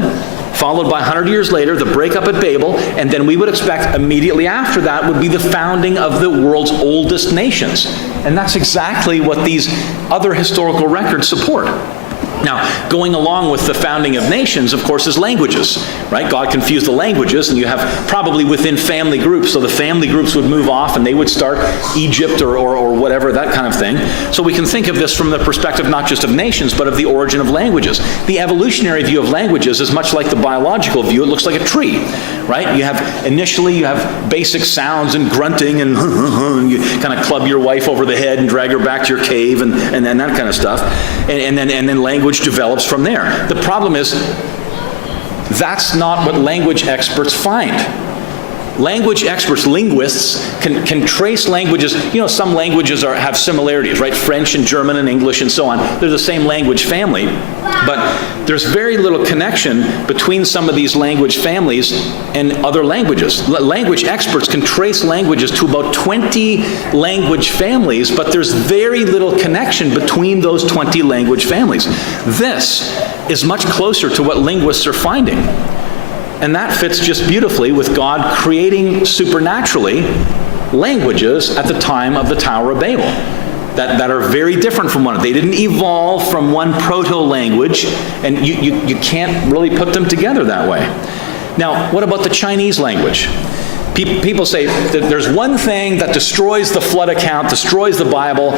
followed by 100 years later, the breakup at Babel, and then we would expect immediately after that would be the founding of the world's oldest nations. And that's exactly what these other historical records support. Now, going along with the founding of nations, of course, is languages, right? God confused the languages, and you have probably within family groups, so the family groups would move off and they would start Egypt or whatever, that kind of thing. So we can think of this from the perspective not just of nations, but of the origin of languages. The evolutionary view of languages is much like the biological view. It looks like a tree, right? Initially you have basic sounds and grunting and you kind of club your wife over the head and drag her back to your cave and that kind of stuff. And then language develops from there. The problem is that's not what language experts find. Language experts, linguists, can trace languages. Some languages have similarities, right? French and German and English and so on. They're the same language family, but there's very little connection between some of these language families and other languages. Language experts can trace languages to about 20 language families, but there's very little connection between those 20 language families. This is much closer to what linguists are finding. And that fits just beautifully with God creating supernaturally languages at the time of the Tower of Babel that are very different from one another. They didn't evolve from one proto-language, and you can't really put them together that way. Now, what about the Chinese language? People say that there's one thing that destroys the flood account, destroys the Bible.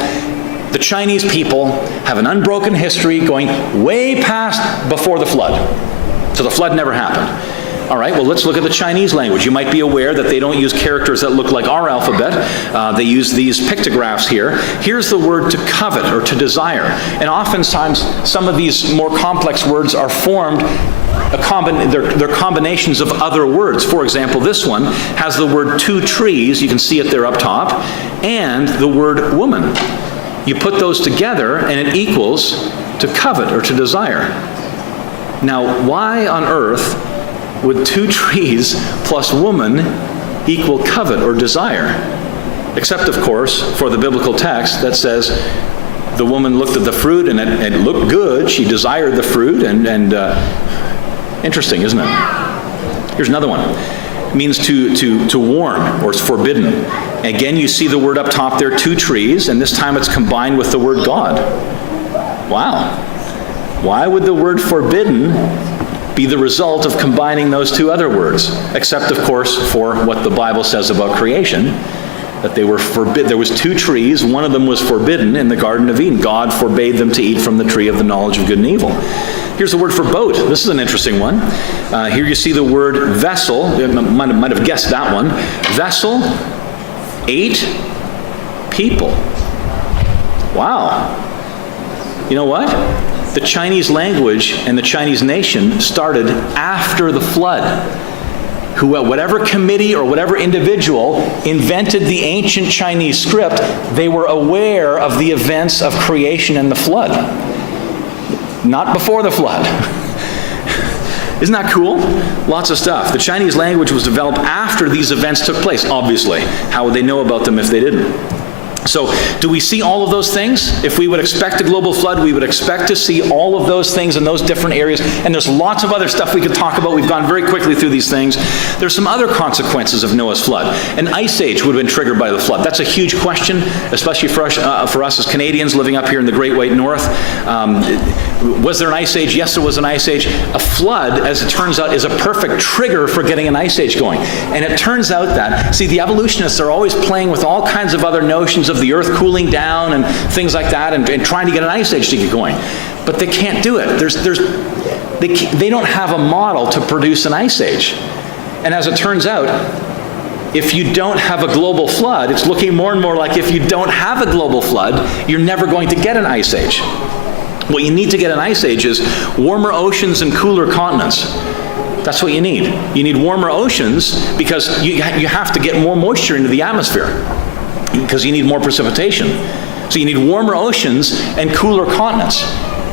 The Chinese people have an unbroken history going way past before the flood. So the flood never happened. All right, well, let's look at the Chinese language. You might be aware that they don't use characters that look like our alphabet. They use these pictographs here. Here's the word to covet or to desire. And oftentimes, some of these more complex words are formed, they're combinations of other words. For example, this one has the word two trees, you can see it there up top, and the word woman. You put those together and it equals to covet or to desire. Now, why on earth would two trees plus woman equal covet or desire? Except, of course, for the biblical text that says the woman looked at the fruit and it looked good. She desired the fruit, and interesting, isn't it? Here's another one. It means to warn, or it's forbidden. Again, you see the word up top there, two trees, and this time it's combined with the word God. Wow. Why would the word forbidden be the result of combining those two other words? Except, of course, for what the Bible says about creation, that they were forbidden. There was two trees, one of them was forbidden in the Garden of Eden. God forbade them to eat from the tree of the knowledge of good and evil. Here's the word for boat. This is an interesting one. Here you see the word vessel. You might have guessed that one. Vessel, 8 people. Wow. You know what? The Chinese language and the Chinese nation started after the flood. Whatever committee or whatever individual invented the ancient Chinese script, they were aware of the events of creation and the flood. Not before the flood. Isn't that cool? Lots of stuff. The Chinese language was developed after these events took place, obviously. How would they know about them if they didn't? So, do we see all of those things? If we would expect a global flood, we would expect to see all of those things in those different areas. And there's lots of other stuff we could talk about. We've gone very quickly through these things. There's some other consequences of Noah's flood. An ice age would have been triggered by the flood. That's a huge question, especially for us as Canadians living up here in the Great White North. Was there an ice age? Yes, there was an ice age. A flood, as it turns out, is a perfect trigger for getting an ice age going. And it turns out that, see, the evolutionists are always playing with all kinds of other notions of the earth cooling down and things like that, and trying to get an ice age to get going. But they can't do it. They don't have a model to produce an ice age. And as it turns out, if you don't have a global flood, it's looking more and more like if you don't have a global flood, you're never going to get an ice age. What you need to get an ice age is warmer oceans and cooler continents. That's what you need. You need warmer oceans because you have to get more moisture into the atmosphere, because you need more precipitation. So you need warmer oceans and cooler continents.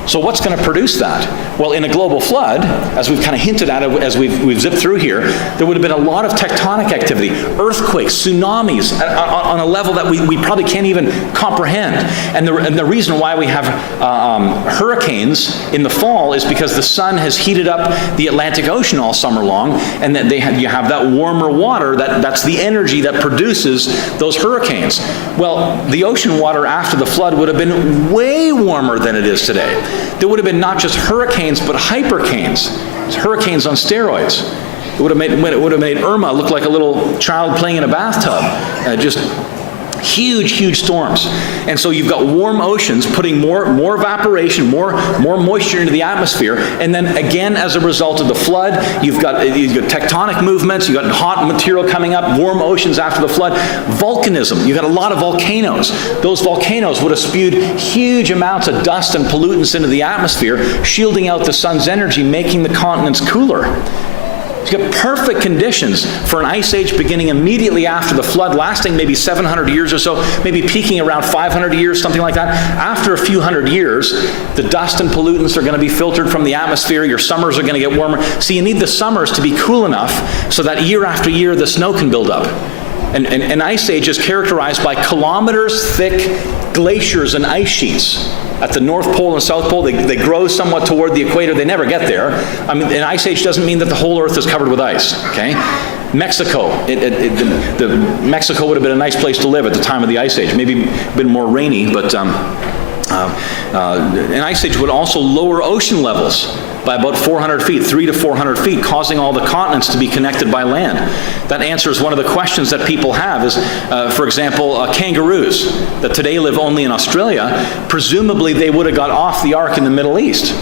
So what's going to produce that? Well, in a global flood, as we've kind of hinted at as we've zipped through here, there would have been a lot of tectonic activity, earthquakes, tsunamis, on a level that we probably can't even comprehend. And the reason why we have hurricanes in the fall is because the sun has heated up the Atlantic Ocean all summer long, and that you have that warmer water, that's the energy that produces those hurricanes. Well, the ocean water after the flood would have been way warmer than it is today. There would have been not just hurricanes, but hypercanes. It's hurricanes on steroids. It would have made Irma look like a little child playing in a bathtub. Just huge storms. And so you've got warm oceans putting more evaporation, more moisture into the atmosphere. And then again, as a result of the flood, you've got tectonic movements, you've got hot material coming up, warm oceans after the flood. Volcanism, you've got a lot of volcanoes. Those volcanoes would have spewed huge amounts of dust and pollutants into the atmosphere, shielding out the sun's energy, making the continents cooler. You got perfect conditions for an ice age beginning immediately after the flood, lasting maybe 700 years or so, maybe peaking around 500 years, something like that. After a few hundred years, the dust and pollutants are going to be filtered from the atmosphere. Your summers are going to get warmer. So you need the summers to be cool enough so that year after year the snow can build up. And an ice age is characterized by kilometers thick glaciers and ice sheets. At the North Pole and South Pole, they grow somewhat toward the equator. They never get there. I mean, an ice age doesn't mean that the whole Earth is covered with ice, okay? Mexico, Mexico would have been a nice place to live at the time of the ice age. Maybe been more rainy, but an ice age would also lower ocean levels by about 400 feet, 300 to 400 feet, causing all the continents to be connected by land. That answers one of the questions that people have is, for example, kangaroos that today live only in Australia, presumably they would have got off the ark in the Middle East.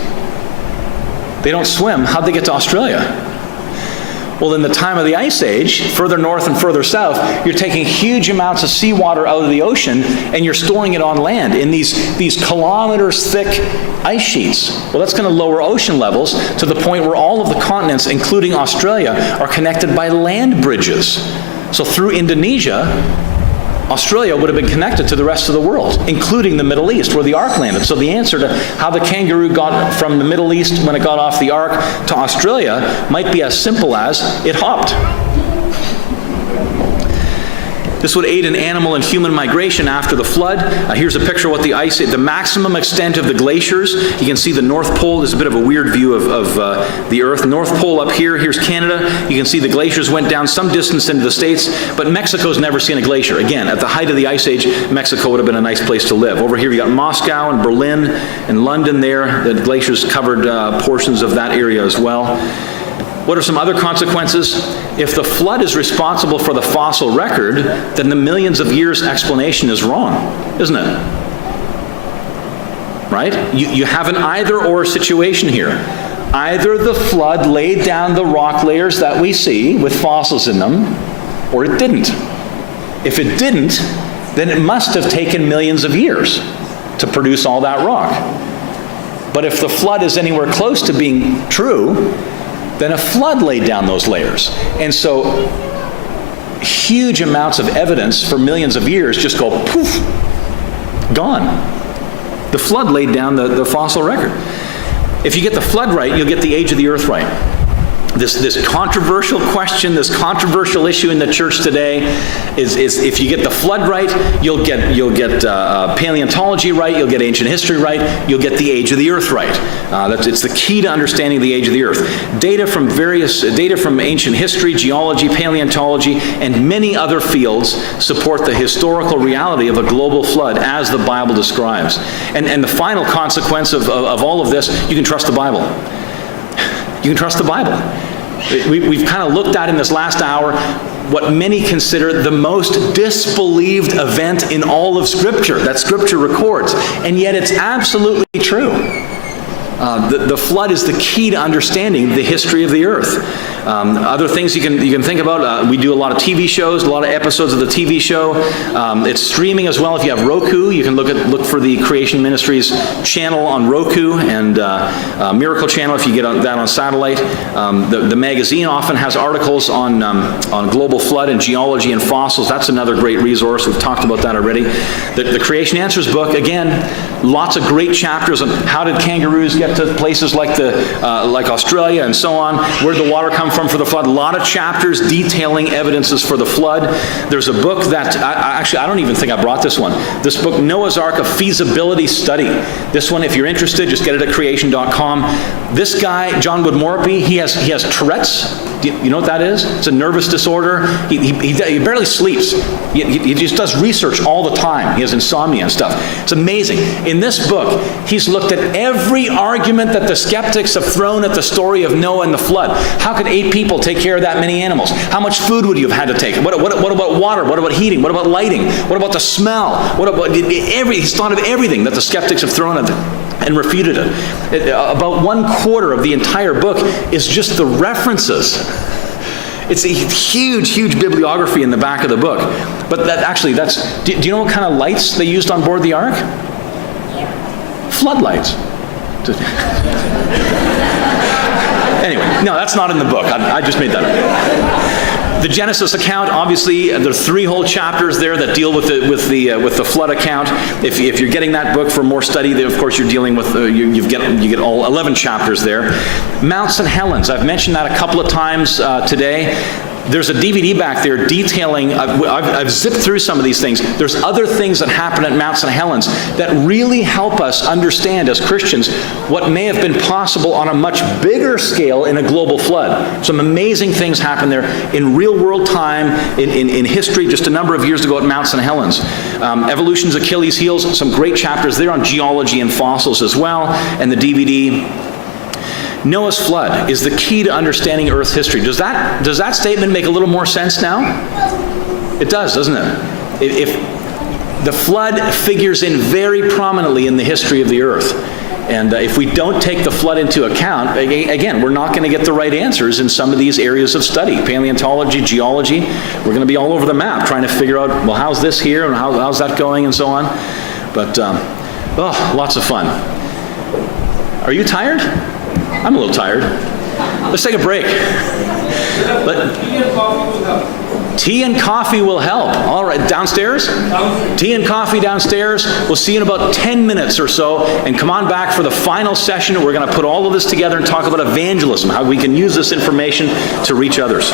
They don't swim. How'd they get to Australia? Well, in the time of the Ice Age, further north and further south, you're taking huge amounts of seawater out of the ocean and you're storing it on land in these kilometers thick ice sheets. Well, that's going to lower ocean levels to the point where all of the continents, including Australia, are connected by land bridges. So through Indonesia, Australia would have been connected to the rest of the world, including the Middle East, where the ark landed. So the answer to how the kangaroo got from the Middle East when it got off the ark to Australia might be as simple as it hopped. This would aid in animal and human migration after the flood. Here's a picture of what the maximum extent of the glaciers. You can see the North Pole. There's a bit of a weird view of the Earth. North Pole up here. Here's Canada. You can see the glaciers went down some distance into the States, but Mexico's never seen a glacier. Again, at the height of the Ice Age, Mexico would have been a nice place to live. Over here, you got Moscow and Berlin and London there. The glaciers covered portions of that area as well. What are some other consequences? If the flood is responsible for the fossil record, then the millions of years explanation is wrong, isn't it? Right? You have an either-or situation here. Either the flood laid down the rock layers that we see with fossils in them, or it didn't. If it didn't, then it must have taken millions of years to produce all that rock. But if the flood is anywhere close to being true, then a flood laid down those layers. And so huge amounts of evidence for millions of years just go poof, gone. The flood laid down the fossil record. If you get the flood right, you'll get the age of the earth right. This controversial question, this controversial issue in the church today is if you get the flood right, you'll get paleontology right, you'll get ancient history right, you'll get the age of the earth right. It's the key to understanding the age of the earth. Data from ancient history, geology, paleontology, and many other fields support the historical reality of a global flood as the Bible describes. And the final consequence of all of this, you can trust the Bible. You can trust the Bible. We've kind of looked at in this last hour what many consider the most disbelieved event in all of Scripture, that Scripture records. And yet it's absolutely true. The flood is the key to understanding the history of the earth. Other things you can think about, we do a lot of TV shows, a lot of episodes of the TV show. It's streaming as well. If you have Roku, you can look for the Creation Ministries channel on Roku and Miracle Channel if you get that on satellite. The magazine often has articles on global flood and geology and fossils. That's another great resource. We've talked about that already. The Creation Answers book, again, lots of great chapters on how did kangaroos get to places like Australia and so on. Where did the water come from for the flood? A lot of chapters detailing evidences for the flood. There's a book that, I don't even think I brought this one. This book, Noah's Ark, a feasibility study. This one, if you're interested, just get it at creation.com. This guy, John Wood-Morripy, he has Tourette's. Do you know what that is? It's a nervous disorder. He barely sleeps. He just does research all the time. He has insomnia and stuff. It's amazing. In this book, he's looked at every argument that the skeptics have thrown at the story of Noah and the flood. How could 8 people take care of that many animals? How much food would you have had to take? What about water? What about heating? What about lighting? What about the smell? What about he's thought of everything that the skeptics have thrown at them and refuted it. About 1/4 of the entire book is just the references. It's a huge bibliography in the back of the book. But do you know what kind of lights they used on board the ark? Anyway, no, that's not in the book. I just made that up. The Genesis account, obviously, there are 3 whole chapters there that deal with the flood account. If you're getting that book for more study, of course you're dealing with you get all 11 chapters there. Mount St. Helens, I've mentioned that a couple of times today. There's a DVD back there detailing, I've zipped through some of these things. There's other things that happen at Mount St. Helens that really help us understand as Christians what may have been possible on a much bigger scale in a global flood. Some amazing things happen there in real world time, in history, just a number of years ago at Mount St. Helens. Evolution's Achilles' heels, some great chapters there on geology and fossils as well, and the DVD. Noah's flood is the key to understanding Earth's history. Does that statement make a little more sense now? It does, doesn't it? If the flood figures in very prominently in the history of the Earth. And if we don't take the flood into account, again, we're not going to get the right answers in some of these areas of study. Paleontology, geology, we're going to be all over the map trying to figure out, well, how's this here and how's that going and so on. But, lots of fun. Are you tired? I'm a little tired. Let's take a break. Tea and coffee will help. All right, downstairs? Tea and coffee downstairs. We'll see you in about 10 minutes or so. And come on back for the final session. We're going to put all of this together and talk about evangelism, how we can use this information to reach others.